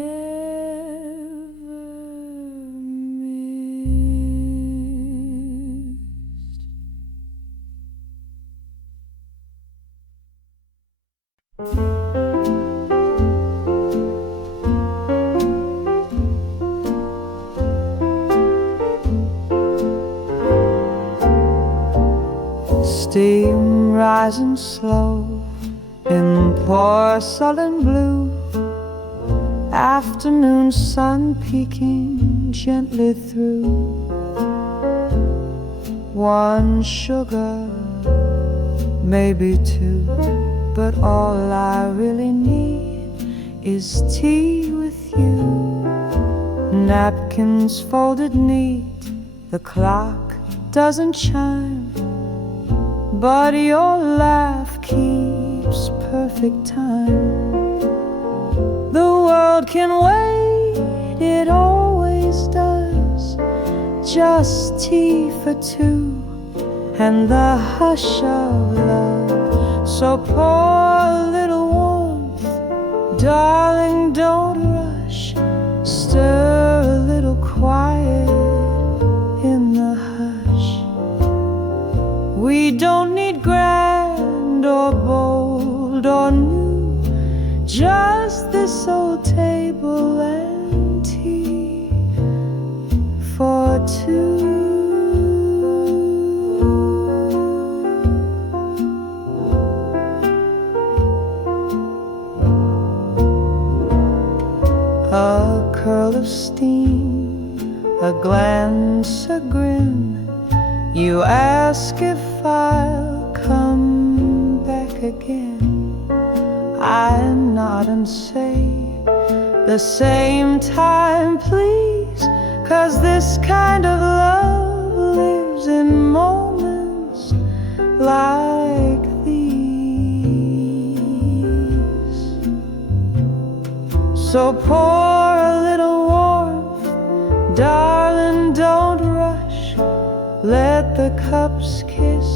never missed. Steam rising slow in porcelain blue, afternoon sun peeking gently through. One sugar, maybe two, but all I really need is tea with you. Napkins folded neat, the clock doesn't chime, but your laugh keeps perfect time. The world can wait, it always does. Just tea for two and the hush of love. So pour a little warmth, darling, don't rush. Stir a little quiet in the hush. We don't need grand or bold or new, just this old table and tea for two. A curl of steam, a glance, a grin. You ask if I'll come back again. I nod and say the same time, please, 'cause this kind of love lives in moments like these. So pour a little warmth, darling, don't rush. Let the cups kiss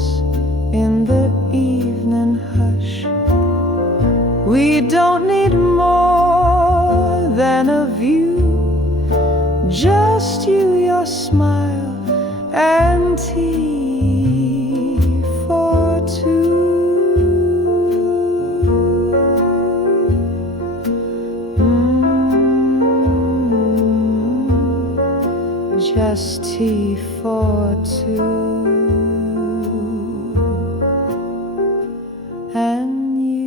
in the evening hush. We don't need more than a view, just you, your smile, and tea for two. just tea for two. And you.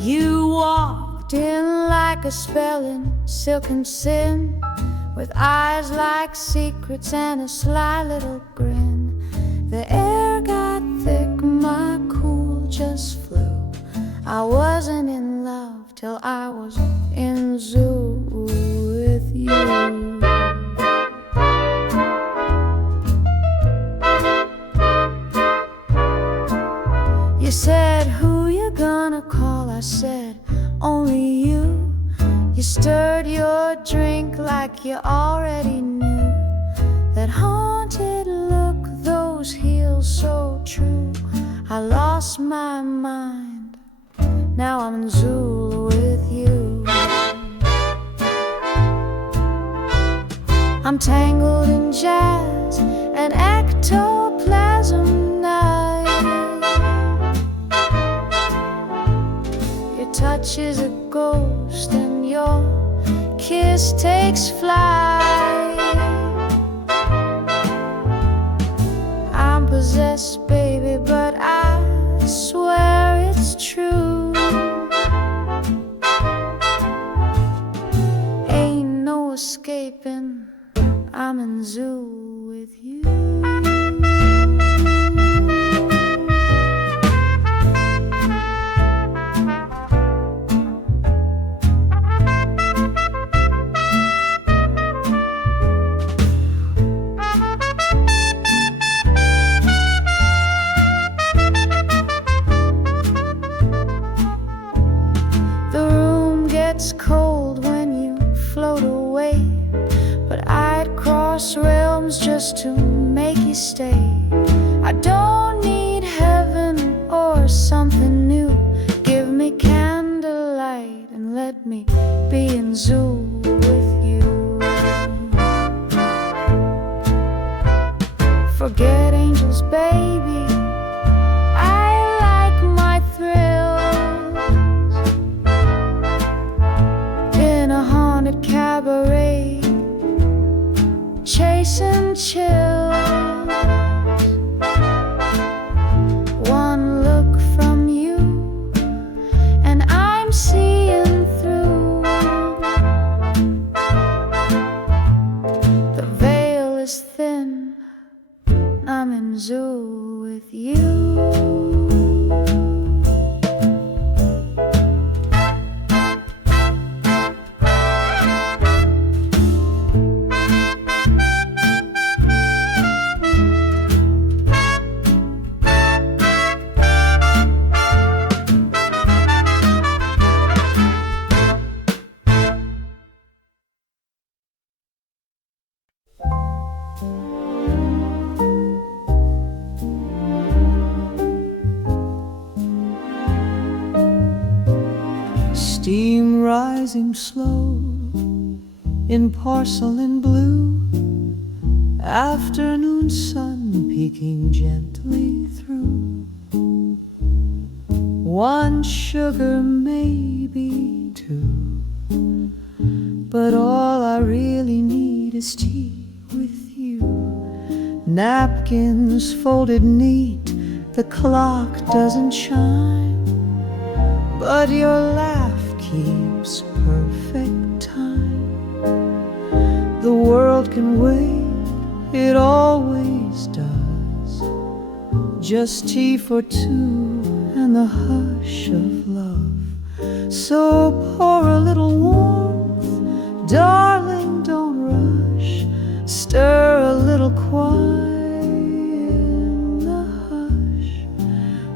You walked in like a spell in silken sin, with eyes like secrets and a sly little grin. The air got thick, my cool just flew. I wasn't in love till I was in Zuul with you. You said, who you gonna call? I said, only you. You stirred your drink like you already knew. That haunted look, those heels so true. I lost my mind, now I'm in Zuul with you. I'm tangled in jazz and ectoplasm night. Your touch is a ghost and your kiss takes flight. I'm possessed, baby, but I swear it's true. Ain't no escaping, I'm in Zuul with you. It's cold when you float away, but I'd cross realms just to make you stay. I don't need heaven or something new. Give me candlelight and let me be in Zuul with you. Forget angels, baby, I like my thrills. Cabaret, chasing chills. One look from you and I'm seeing through. The veil is thin, I'm in Zuul with you. Steam rising slow in porcelain blue, afternoon sun peeking gently through. One sugar, maybe two, but all I really need is tea with you. Napkins folded neat, the clock doesn't chime, but your laugh keeps perfect time. The world can wait, it always does. Just tea for two and the hush of love. So pour a little warmth, darling, don't rush. Stir a little quiet in the hush.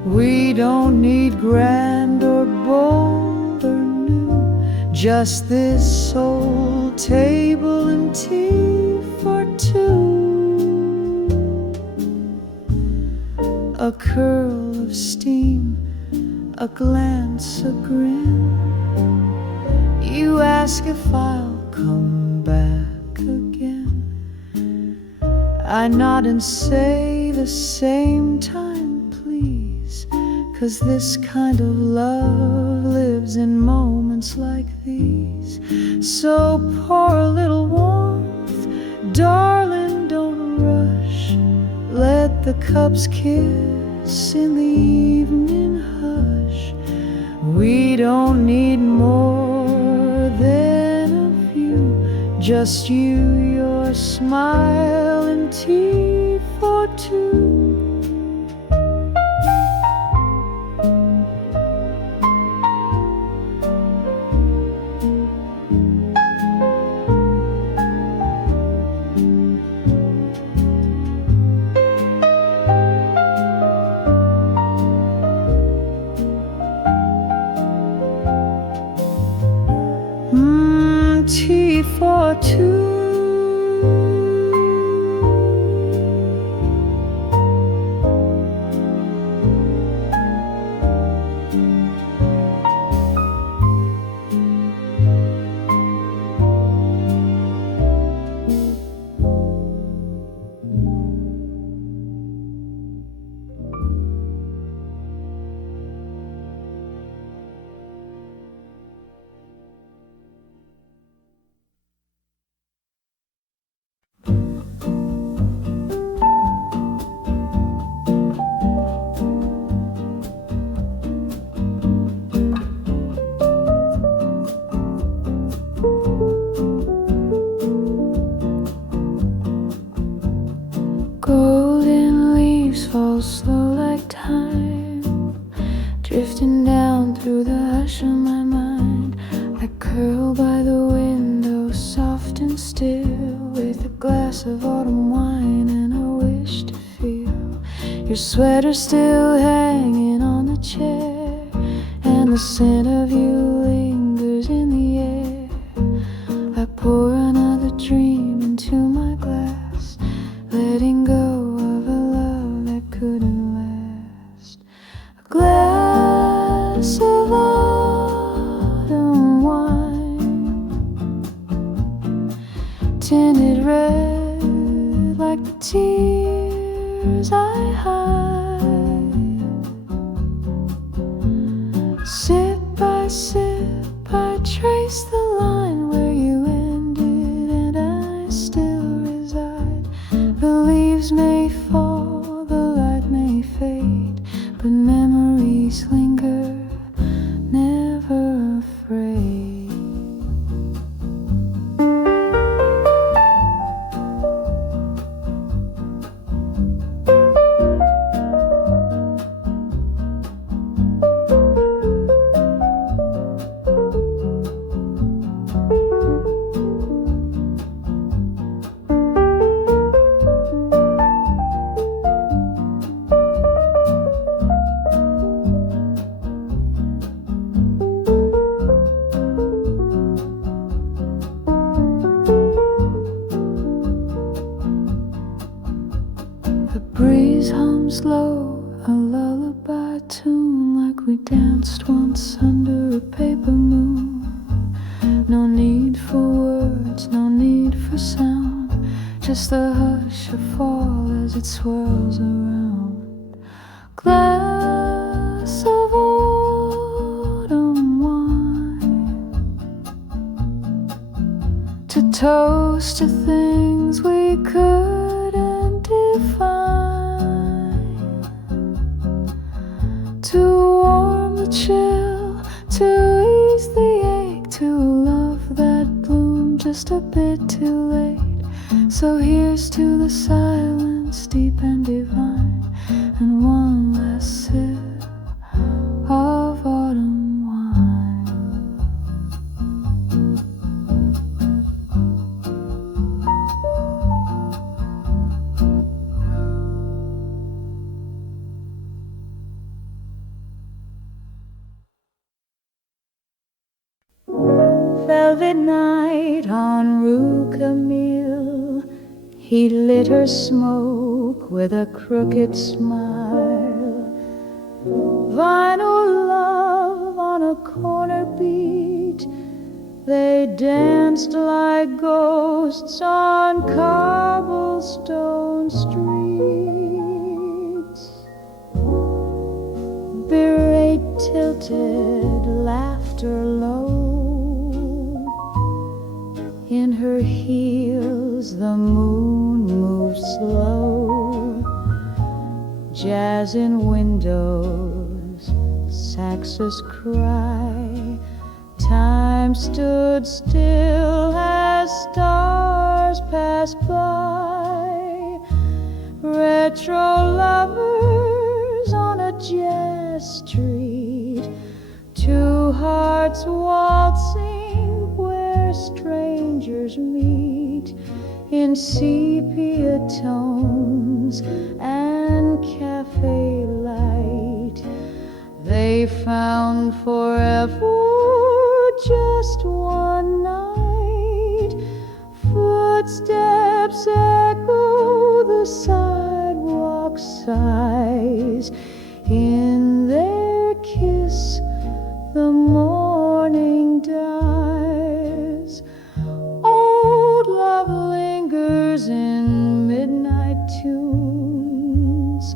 We don't need grand or bold or new, just this old table and tea for two. A curl of steam, a glance, a grin. You ask if I'll come back again. I nod and say the same time, please, 'cause this kind of love lives in moments like these. So pour a little warmth, darling, don't rush. Let the cups kiss in the evening hush. We don't need more than a few, just you, your smile, and tea for two. Tea for two. Golden leaves fall slow like time, drifting down through the hush of my mind. I curl by the window, soft and still, with a glass of autumn wine, and I wish to feel your sweater still hanging on the chair, and the scent of you lingers in the air. I pour another dream into my glass, letting go of a love that couldn't last. A glass of autumn wine, tinted red like the tears I hide. Sip by sip, I trace the line where you ended, and I still reside. The leaves may fall, the light may fade, but memories linger, never afraid. The breeze hums low, a lullaby tune, like we danced once under a paper moon. No need for words, no need for sound, just the hush of fall as it swirls around. Glass of autumn wine, to toast to things we couldn't define, to warm the chill, to ease the ache, to love that bloomed just a bit too late. So here's to the silence, deep and divine, and one last sip of autumn wine. Velvet night on Rue Camille, he lit her smoke with a crooked smile. vinyl love on a corner beat. They danced like ghosts on cobblestone streets. Berate tilted, laughter low. In her heels the moon moved slow. Jazz in windows, saxes cry. Time stood still as stars passed by. Retro lovers on a jazz street. Two hearts waltzing where strangers meet. In sepia tones and cafe light. They found forever just one night. Footsteps echo the sidewalk sighs. In their kiss the morning dies. Old love lingers in midnight tunes,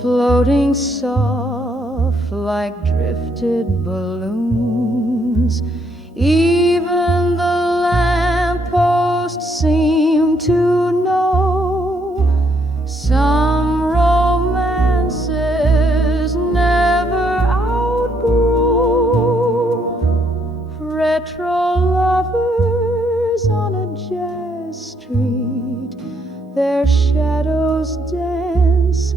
floating soft like drifted balloons. Even the lampposts seem to know some romances never outgrow. Retro lovers on a jazz street, their shadows dance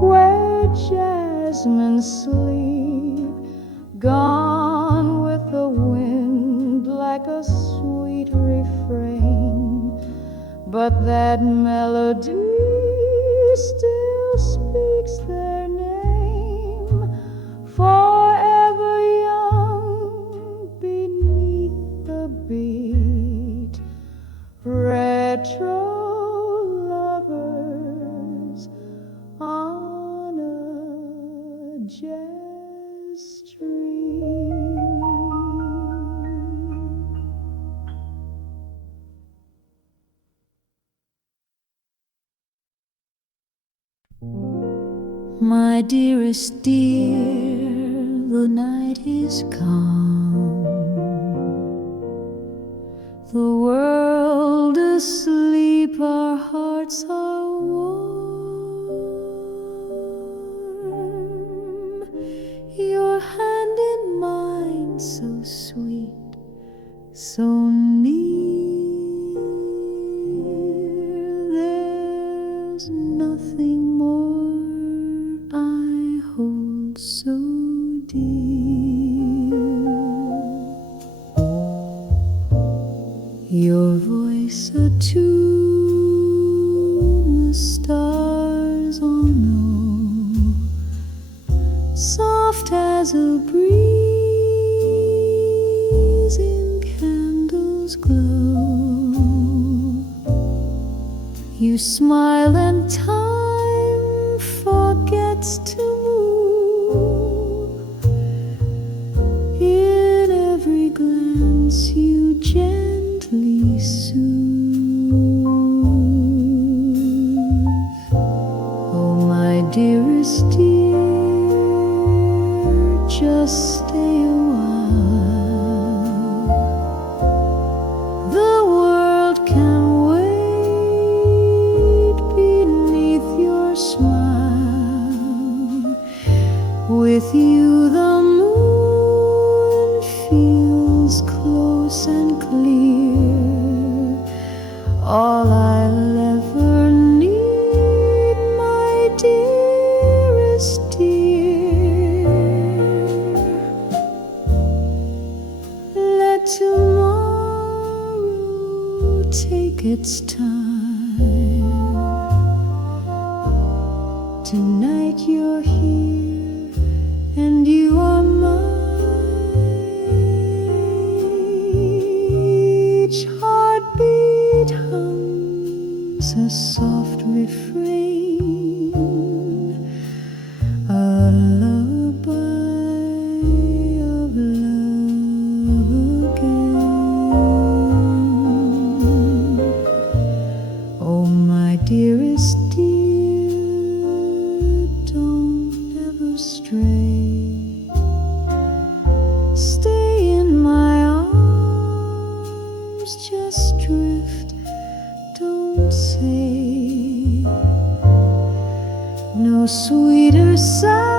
where jasmine sleep. Gone with the wind like a sweet refrain, but that melody still speaks their name. Forever young beneath the beat. Retro lovers on a jazz street. My dearest dear, the night is calm, the world asleep, our hearts are warm. Your hand in mine, so sweet, so near. There's nothing more I hold so dear. Your voice attune, the stars all know, soft as a breeze in candles glow. You smile and time forgets to move. In every glance you gently soothe. Oh, my dearest dear, just stay a while. The world can wait beneath your smile. With you the moon feels close and clear. All I'll ever need, my dearest dear. Let tomorrow take its time. Tonight you're here and you are mine. Each heartbeat hums a soft refrain, a lullaby. no sweeter sound